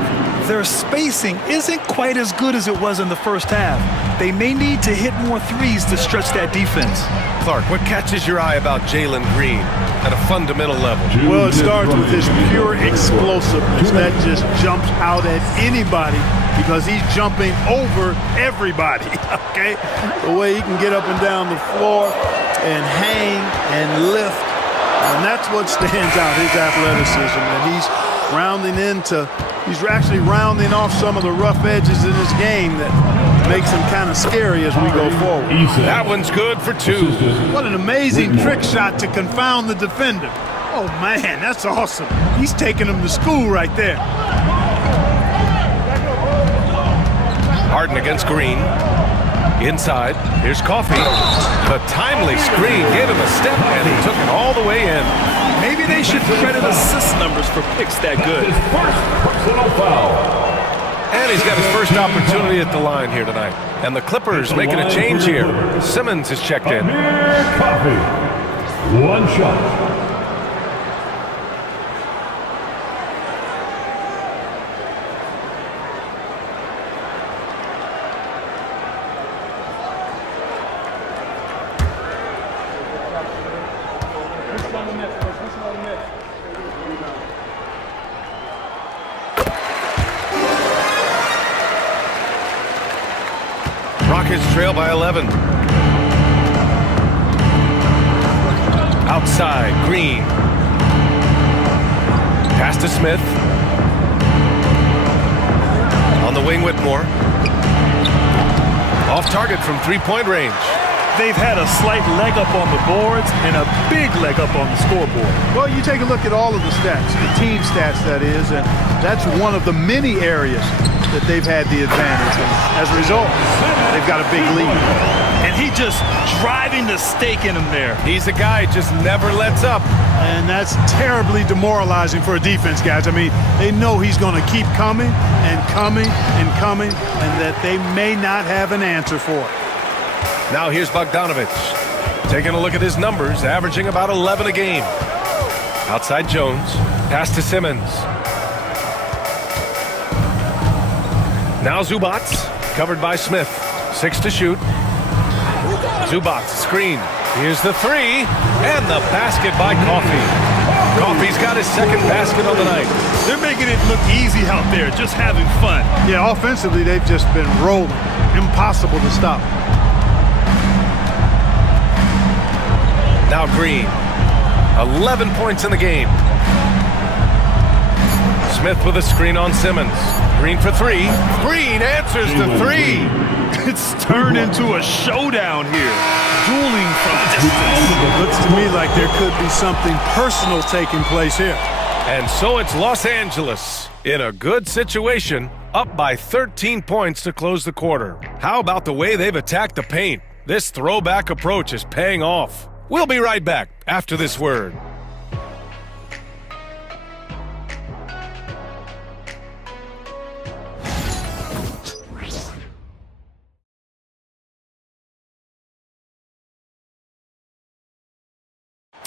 Their spacing isn't quite as good as it was in the first half. They may need to hit more threes to stretch that defense. Clark, what catches your eye about Jalen Green at a fundamental level? Well, it starts with his pure explosiveness. That just jumps out at anybody because he's jumping over everybody, okay? The way he can get up and down the floor and hang and lift. And that's what stands out, his athleticism. And he's actually rounding off some of the rough edges in his game that makes him kind of scary as we go forward. That one's good for 2. What an amazing trick shot to confound the defender. Oh, man, that's awesome. He's taking him to school right there. Harden against Green. Inside, here's Coffey. The timely screen gave him a step, and he took it all the way in. Maybe they should credit assist numbers for picks that good. His first personal foul. And he's got his first opportunity at the line here tonight. And the Clippers making a change here. Simmons is checked in. Coffey. One shot. Rockets trail by 11. Outside, Green. Pass to Smith. On the wing, Whitmore. Off target from three-point range. They've had a slight leg up on the boards and a big leg up on the scoreboard. Well, you take a look at all of the stats, the team stats, that is, and that's one of the many areas that they've had the advantage. And as a result, they've got a big lead. And he just driving the stake in him there. He's a guy who just never lets up. And that's terribly demoralizing for a defense, guys. I mean, they know he's going to keep coming and coming and coming, and that they may not have an answer for it. Now here's Bogdanovich. Taking a look at his numbers, averaging about 11 a game. Outside Jones. Pass to Simmons. Now Zubac, covered by Smith. 6 to shoot. Zubac, screen. Here's the 3, and the basket by Coffey. Coffey's got his second basket on the night. They're making it look easy out there, just having fun. Yeah, offensively, they've just been rolling. Impossible to stop. Now Green. 11 points in the game. Smith with a screen on Simmons. Green for 3. Green answers the 3. It's turned into a showdown here. Dueling from distance. It looks to me like there could be something personal taking place here. And so it's Los Angeles in a good situation, up by 13 points to close the quarter. How about the way they've attacked the paint? This throwback approach is paying off. We'll be right back after this word.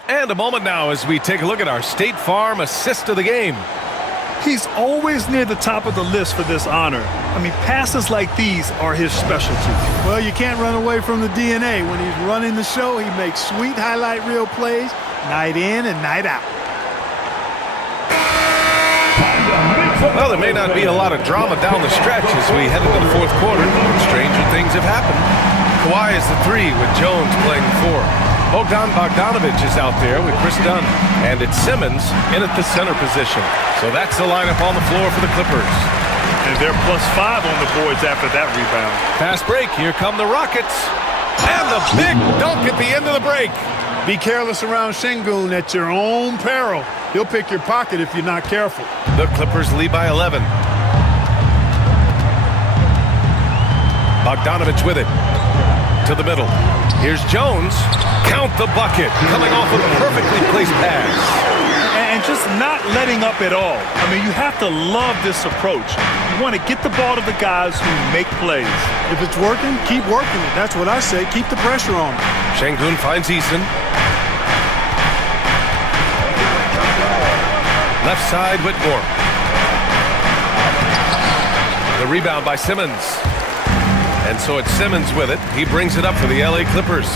And a moment now as we take a look at our State Farm assist of the game. He's always near the top of the list for this honor. I mean, passes like these are his specialty. Well, you can't run away from the DNA. When he's running the show, he makes sweet highlight reel plays night in and night out. Well, there may not be a lot of drama down the stretch as we head into the fourth quarter. Stranger things have happened. Kawhi is the 3 with Jones playing the 4. Bogdanovich is out there with Chris Dunn. And it's Simmons in at the center position. So that's the lineup on the floor for the Clippers. And they're +5 on the boards after that rebound. Fast break. Here come the Rockets. And the big dunk at the end of the break. Be careless around Şengün at your own peril. He'll pick your pocket if you're not careful. The Clippers lead by 11. Bogdanovich with it. To the middle. Here's Jones. Count the bucket. Coming off of a perfectly placed pass. And just not letting up at all. I mean, you have to love this approach. You want to get the ball to the guys who make plays. If it's working, keep working it. That's what I say. Keep the pressure on him. Şengün finds Eason. Left side, Whitmore. The rebound by Simmons. And so it's Simmons with it. He brings it up for the LA Clippers.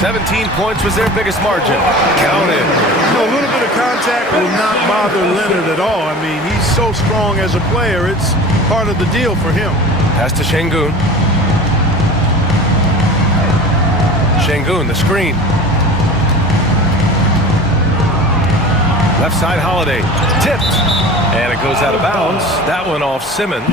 17 points was their biggest margin. Counted. A little bit of contact will not bother Leonard at all. I mean, he's so strong as a player. It's part of the deal for him. Pass to Şengün. Şengün, the screen. Left side, Holiday. Tipped. And it goes out of bounds. That one off Simmons.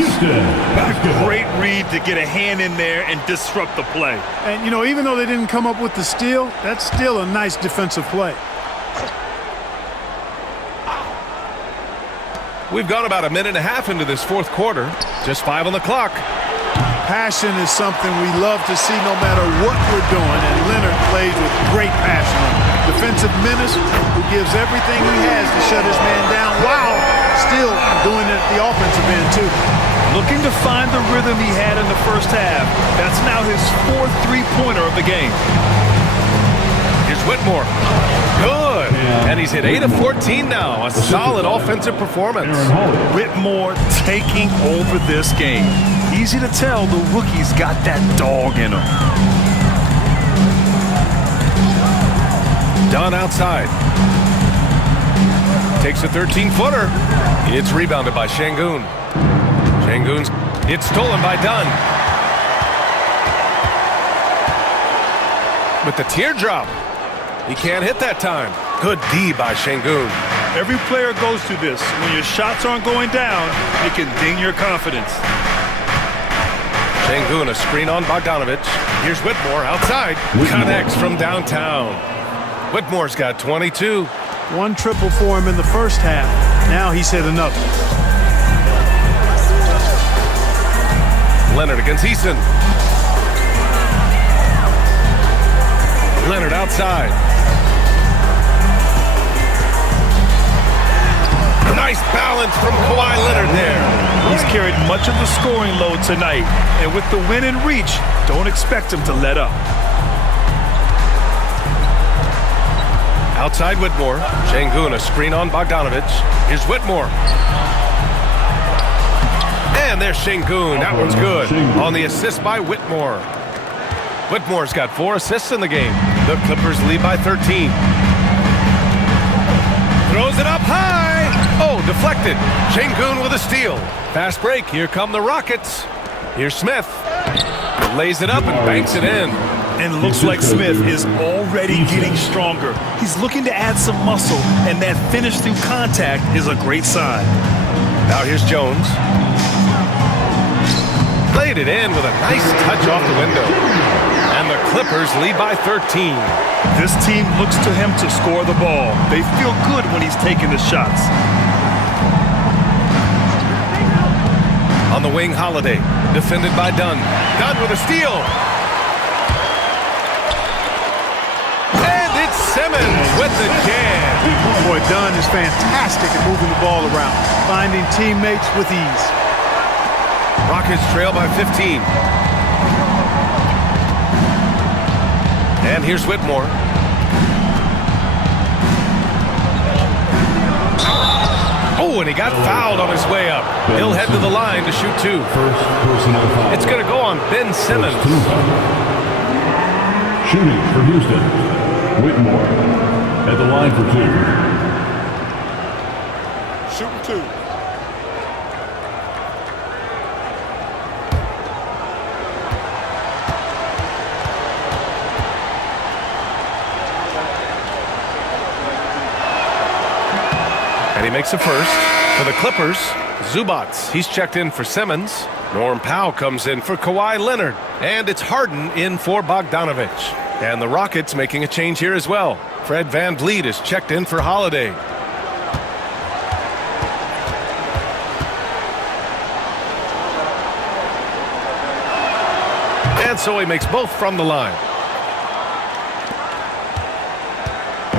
Great read to get a hand in there and disrupt the play. And, you know, even though they didn't come up with the steal, that's still a nice defensive play. We've gone about a minute and a half into this fourth quarter. Just 5 on the clock. Passion is something we love to see no matter what we're doing, and Leonard plays with great passion. Defensive menace who gives everything he has to shut his man down while still doing it at the offensive end too. Looking to find the rhythm he had in the first half. That's now his 4th three-pointer of the game. Here's Whitmore. Good. And he's hit 8 of 14 now. A solid offensive performance. Whitmore taking over this game. Easy to tell the rookie's got that dog in him. Dunn outside. Takes a 13-footer. It's rebounded by Şengün. Şengün's, it's stolen by Dunn. With the teardrop. He can't hit that time. Good D by Şengün. Every player goes through this. When your shots aren't going down, it can ding your confidence. Şengün, a screen on Bogdanovich. Here's Whitmore outside. Connects from downtown. Whitmore's got 22. One triple for him in the first half. Now he's hit another. Leonard against Eason. Leonard outside. Nice balance from Kawhi Leonard there. He's carried much of the scoring load tonight. And with the win in reach, don't expect him to let up. Outside Whitmore. Şengün, a screen on Bogdanovich. Here's Whitmore. And there's Şengün. That one's good. On the assist by Whitmore. Whitmore's got 4 assists in the game. The Clippers lead by 13. Throws it up high. Oh, deflected. Şengün with a steal. Fast break. Here come the Rockets. Here's Smith. Lays it up and banks it in. And looks like Smith is already getting stronger. He's looking to add some muscle, and that finish through contact is a great sign. Now here's Jones. Laid it in with a nice touch off the window. And the Clippers lead by 13. This team looks to him to score the ball. They feel good when he's taking the shots. On the wing, Holiday. Defended by Dunn. Dunn with a steal. Simmons with the jam. Boy, Dunn is fantastic at moving the ball around, finding teammates with ease. Rockets trail by 15. And here's Whitmore. Oh, Oh, and he got fouled on his way up. He'll head to the line to shoot 2. First personal foul. It's going to go on Ben Simmons. Shooting for Houston, Whitmore at the line for 2. Shooting 2. And he makes a first. For the Clippers, Zubats. He's checked in for Simmons. Norm Powell comes in for Kawhi Leonard. And it's Harden in for Bogdanovich. And the Rockets making a change here as well. Fred VanVleet is checked in for Holiday. And so he makes both from the line.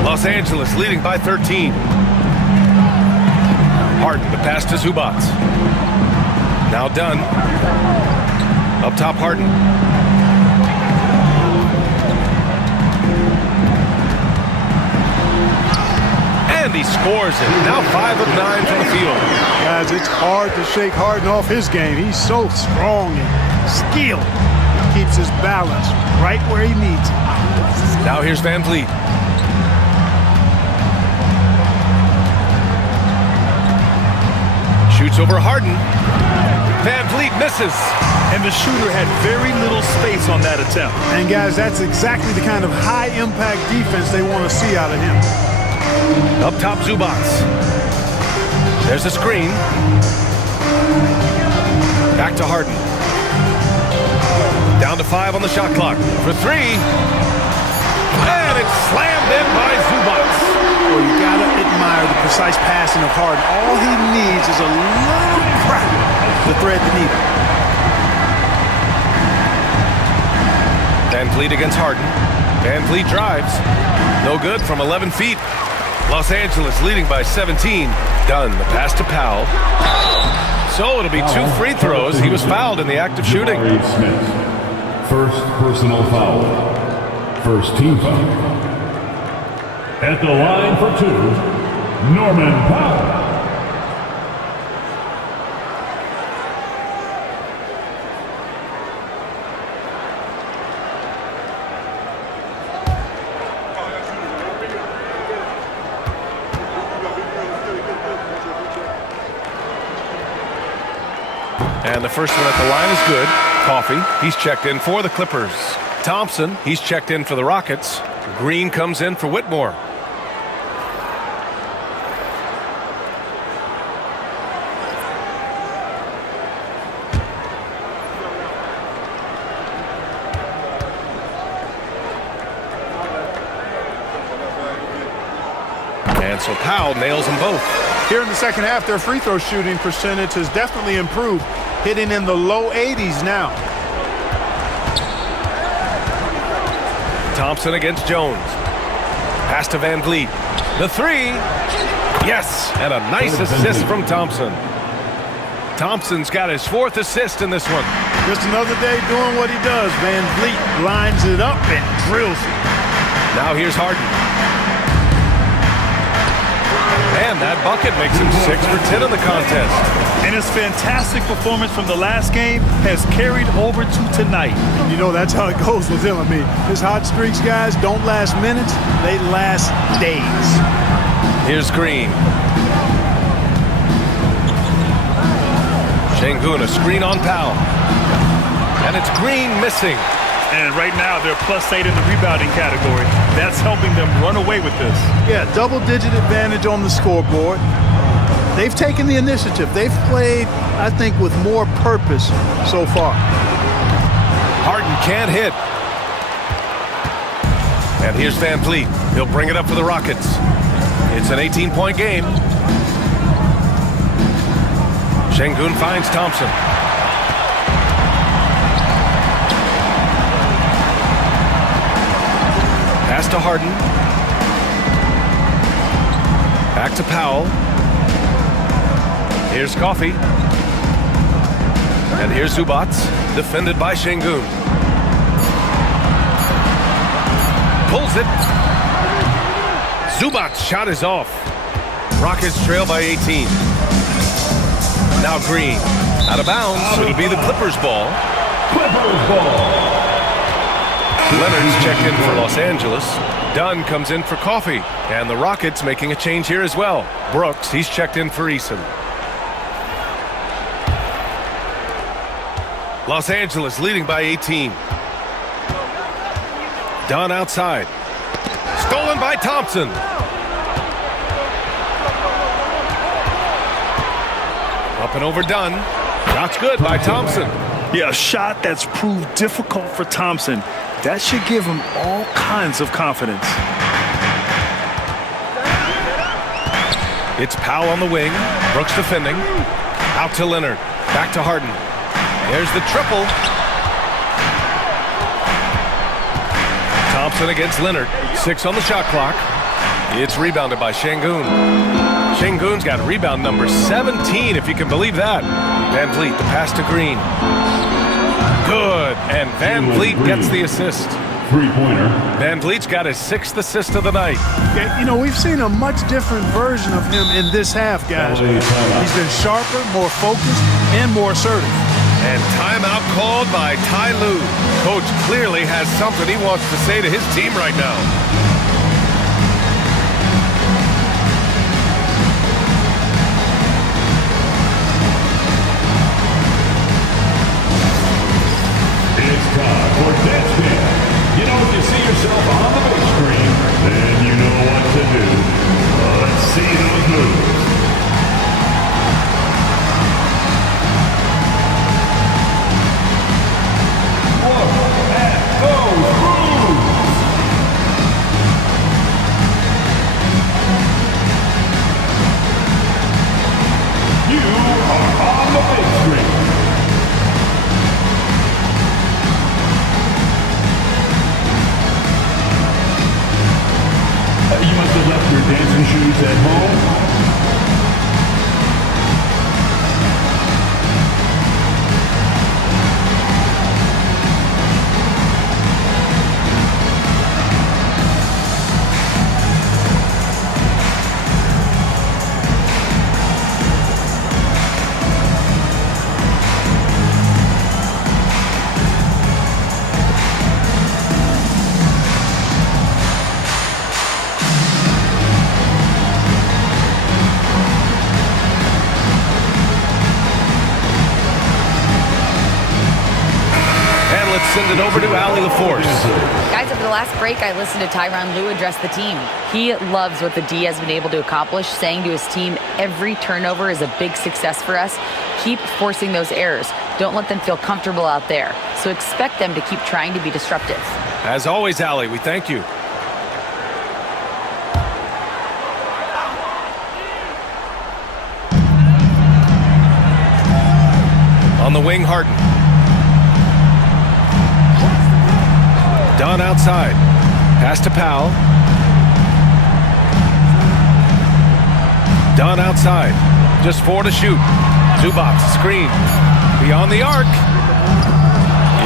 Los Angeles leading by 13. Harden, the pass to Zubats. Now done. Up top, Harden. And he scores it. Now 5 of 9 from the field. Guys, it's hard to shake Harden off his game. He's so strong and skilled. He keeps his balance right where he needs it. Now here's VanVleet. Shoots over Harden. VanVleet misses. And the shooter had very little space on that attempt. And guys, that's exactly the kind of high-impact defense they want to see out of him. Up top, Zubats. There's a screen. Back to Harden. Down to 5 on the shot clock. For 3. And it's slammed in by Zubats. Well, you gotta admire the precise passing of Harden. All he needs is a little crack to thread the needle. VanVleet against Harden. VanVleet drives. No good from 11 feet. Los Angeles leading by 17. Done. The pass to Powell. So it'll be 2 free throws. He was fouled in the act of shooting. Smith. First personal foul. First team foul. At the line for 2, Norman Powell. And the first one at the line is good. Coffee, he's checked in for the Clippers. Thompson, he's checked in for the Rockets. Green comes in for Whitmore. And so Powell nails them both. Here in the second half, their free throw shooting percentage has definitely improved, hitting in the low 80s now. Thompson against Jones. Pass to VanVleet. The 3. Yes, and a nice assist from Thompson. Thompson's got his 4th assist in this one. Just another day doing what he does. VanVleet lines it up and drills it. Now here's Harden. And that bucket makes him 6 for 10 in the contest. And his fantastic performance from the last game has carried over to tonight. You know, that's how it goes with him. I mean, his hot streaks, guys, don't last minutes. They last days. Here's Green. Şengün, a screen on Powell. And it's Green missing. And right now, they're +8 in the rebounding category. That's helping them run away with this. Yeah, double-digit advantage on the scoreboard. They've taken the initiative. They've played, I think, with more purpose so far. Harden can't hit. And here's VanVleet. He'll bring it up for the Rockets. It's an 18-point game. Şengün finds Thompson. Pass to Harden. Back to Powell. Here's Coffee. And here's Zubats, defended by Şengün. Pulls it. Zubats' shot is off. Rockets trail by 18. Now Green. Out of bounds. It'll be the Clippers ball. Clippers ball. Leonard's checked in for Los Angeles. Dunn comes in for Coffee. And the Rockets making a change here as well. Brooks, he's checked in for Eason. Los Angeles leading by 18. Dunn outside. Stolen by Thompson. Up and over Dunn. Shot's good by Thompson. Yeah, a shot that's proved difficult for Thompson. That should give him all kinds of confidence. It's Powell on the wing. Brooks defending. Out to Leonard. Back to Harden. There's the triple. Thompson against Leonard. 6 on the shot clock. It's rebounded by Şengün. Şengün's got rebound number 17, if you can believe that. Van Vliet, the pass to Green. Good, and Van Vliet gets the assist. Three-pointer. Van Vliet's got his 6th assist of the night. Yeah, you know, we've seen a much different version of him in this half, guys. He's been sharper, more focused, and more assertive. And timeout called by Ty Lue. Coach clearly has something he wants to say to his team right now. It's time for Dance Camp. You know, if you see yourself on the big screen, then you know what to do. Let's see those moves. You must have left your dancing shoes at home. Send it over to Allie LaForce. Guys, over the last break, I listened to Tyronn Lue address the team. He loves what the D has been able to accomplish, saying to his team, every turnover is a big success for us. Keep forcing those errors. Don't let them feel comfortable out there. So expect them to keep trying to be disruptive. As always, Allie, we thank you. On the wing, Harden. Dunn outside. Pass to Powell. Dunn outside. Just 4 to shoot. Zubac screen. Beyond the arc.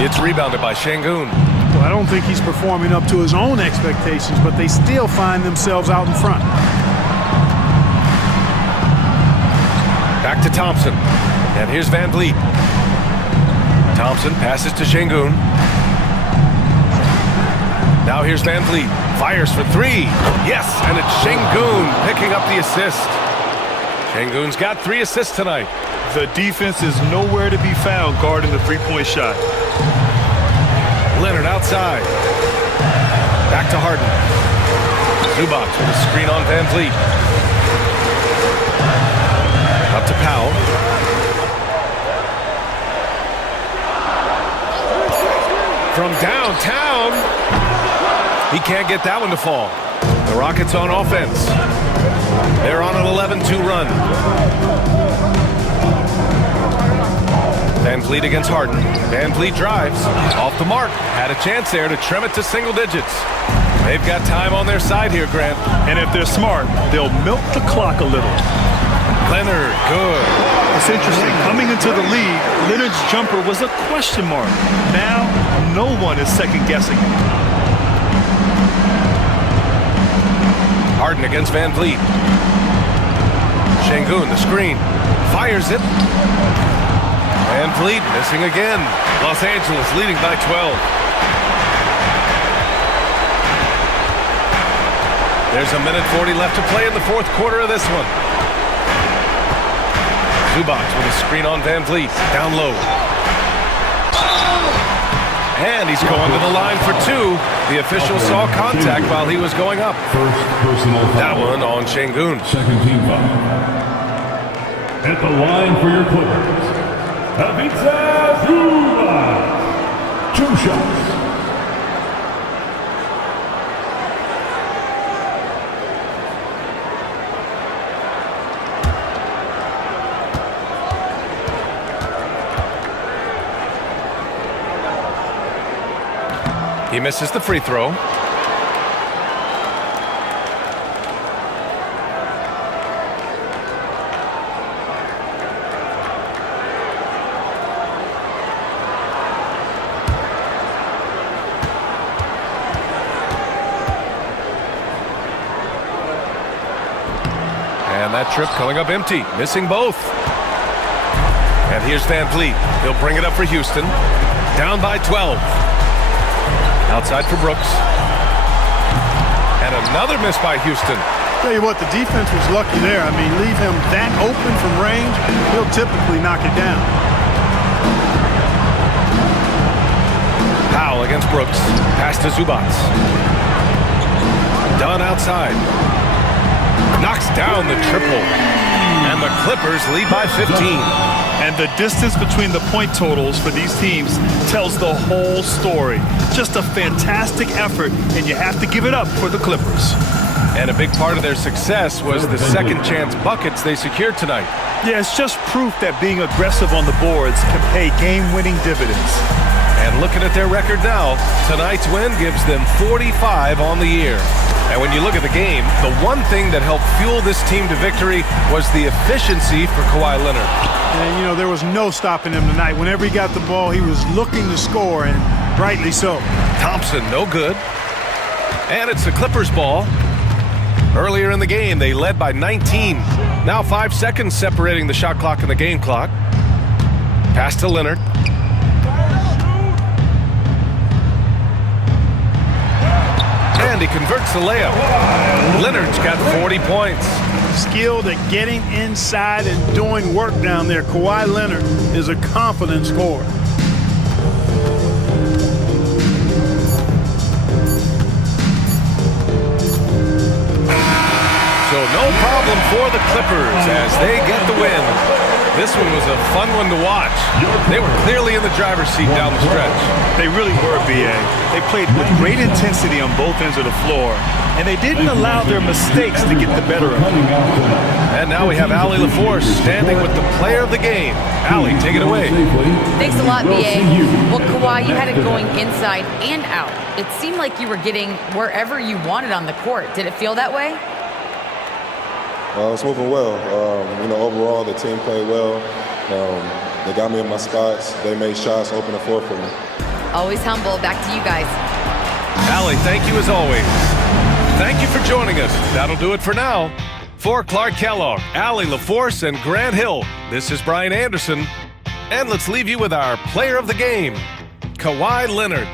It's rebounded by Şengün. Well, I don't think he's performing up to his own expectations, but they still find themselves out in front. Back to Thompson. And here's Van Vliet. Thompson passes to Şengün. Now here's Van Vliet. Fires for 3. Yes, and it's Şengün picking up the assist. Şengün's got 3 assists tonight. The defense is nowhere to be found guarding the three-point shot. Leonard outside. Back to Harden. Zubac with a screen on Van Vliet. Up to Powell. From downtown. He can't get that one to fall. The Rockets on offense. They're on an 11-2 run. Van Vliet against Harden. Van Vliet drives. Off the mark. Had a chance there to trim it to single digits. They've got time on their side here, Grant. And if they're smart, they'll milk the clock a little. Leonard, good. It's interesting. Coming into the league, Leonard's jumper was a question mark. Now, no one is second-guessing it. Harden against Van Vliet. Şengün, the screen. Fires it. Van Vliet missing again. Los Angeles leading by 12. There's a minute 40 left to play in the fourth quarter of this one. Zubac with a screen on Van Vliet. Down low. And he's going to the line for two. The official saw contact while he was going up. First personal foul. That one on Şengün. Second team foul. At the line for your Clippers, Ivica Zubac. 2 shots. He misses the free throw. And that trip coming up empty, missing both. And here's Van Vliet. He'll bring it up for Houston. Down by 12. Outside for Brooks. And another miss by Houston. Tell you what, the defense was lucky there. I mean, leave him that open from range, he'll typically knock it down. Powell against Brooks. Pass to Zubac. Dunn outside. Knocks down the triple. And the Clippers lead by 15. And the distance between the point totals for these teams tells the whole story. Just a fantastic effort, and you have to give it up for the Clippers. And a big part of their success was the second chance buckets they secured tonight. Yeah, it's just proof that being aggressive on the boards can pay game-winning dividends. And looking at their record now, tonight's win gives them 45 on the year. And when you look at the game, the one thing that helped fuel this team to victory was the efficiency for Kawhi Leonard. And, you know, there was no stopping him tonight. Whenever he got the ball, he was looking to score, and rightly so. Thompson, no good. And it's the Clippers' ball. Earlier in the game, they led by 19. Now 5 seconds separating the shot clock and the game clock. Pass to Leonard. And he converts the layup. Leonard's got 40 points. Skilled at getting inside and doing work down there. Kawhi Leonard is a confident scorer. So no problem for the Clippers as they get the win. This one was a fun one to watch. They were clearly in the driver's seat down the stretch. They really were, B.A. They played with great intensity on both ends of the floor, and they didn't allow their mistakes to get the better of them. And now we have Allie LaForce standing with the player of the game. Allie, take it away. Thanks a lot, B.A. Well, Kawhi, you had it going inside and out. It seemed like you were getting wherever you wanted on the court. Did it feel that way? It's moving well. Overall, the team played well. They got me in my spots. They made shots, open the floor for me. Always humble. Back to you guys. Allie, thank you as always. Thank you for joining us. That'll do it for now. For Clark Kellogg, Allie LaForce, and Grant Hill, this is Brian Anderson. And let's leave you with our player of the game, Kawhi Leonard.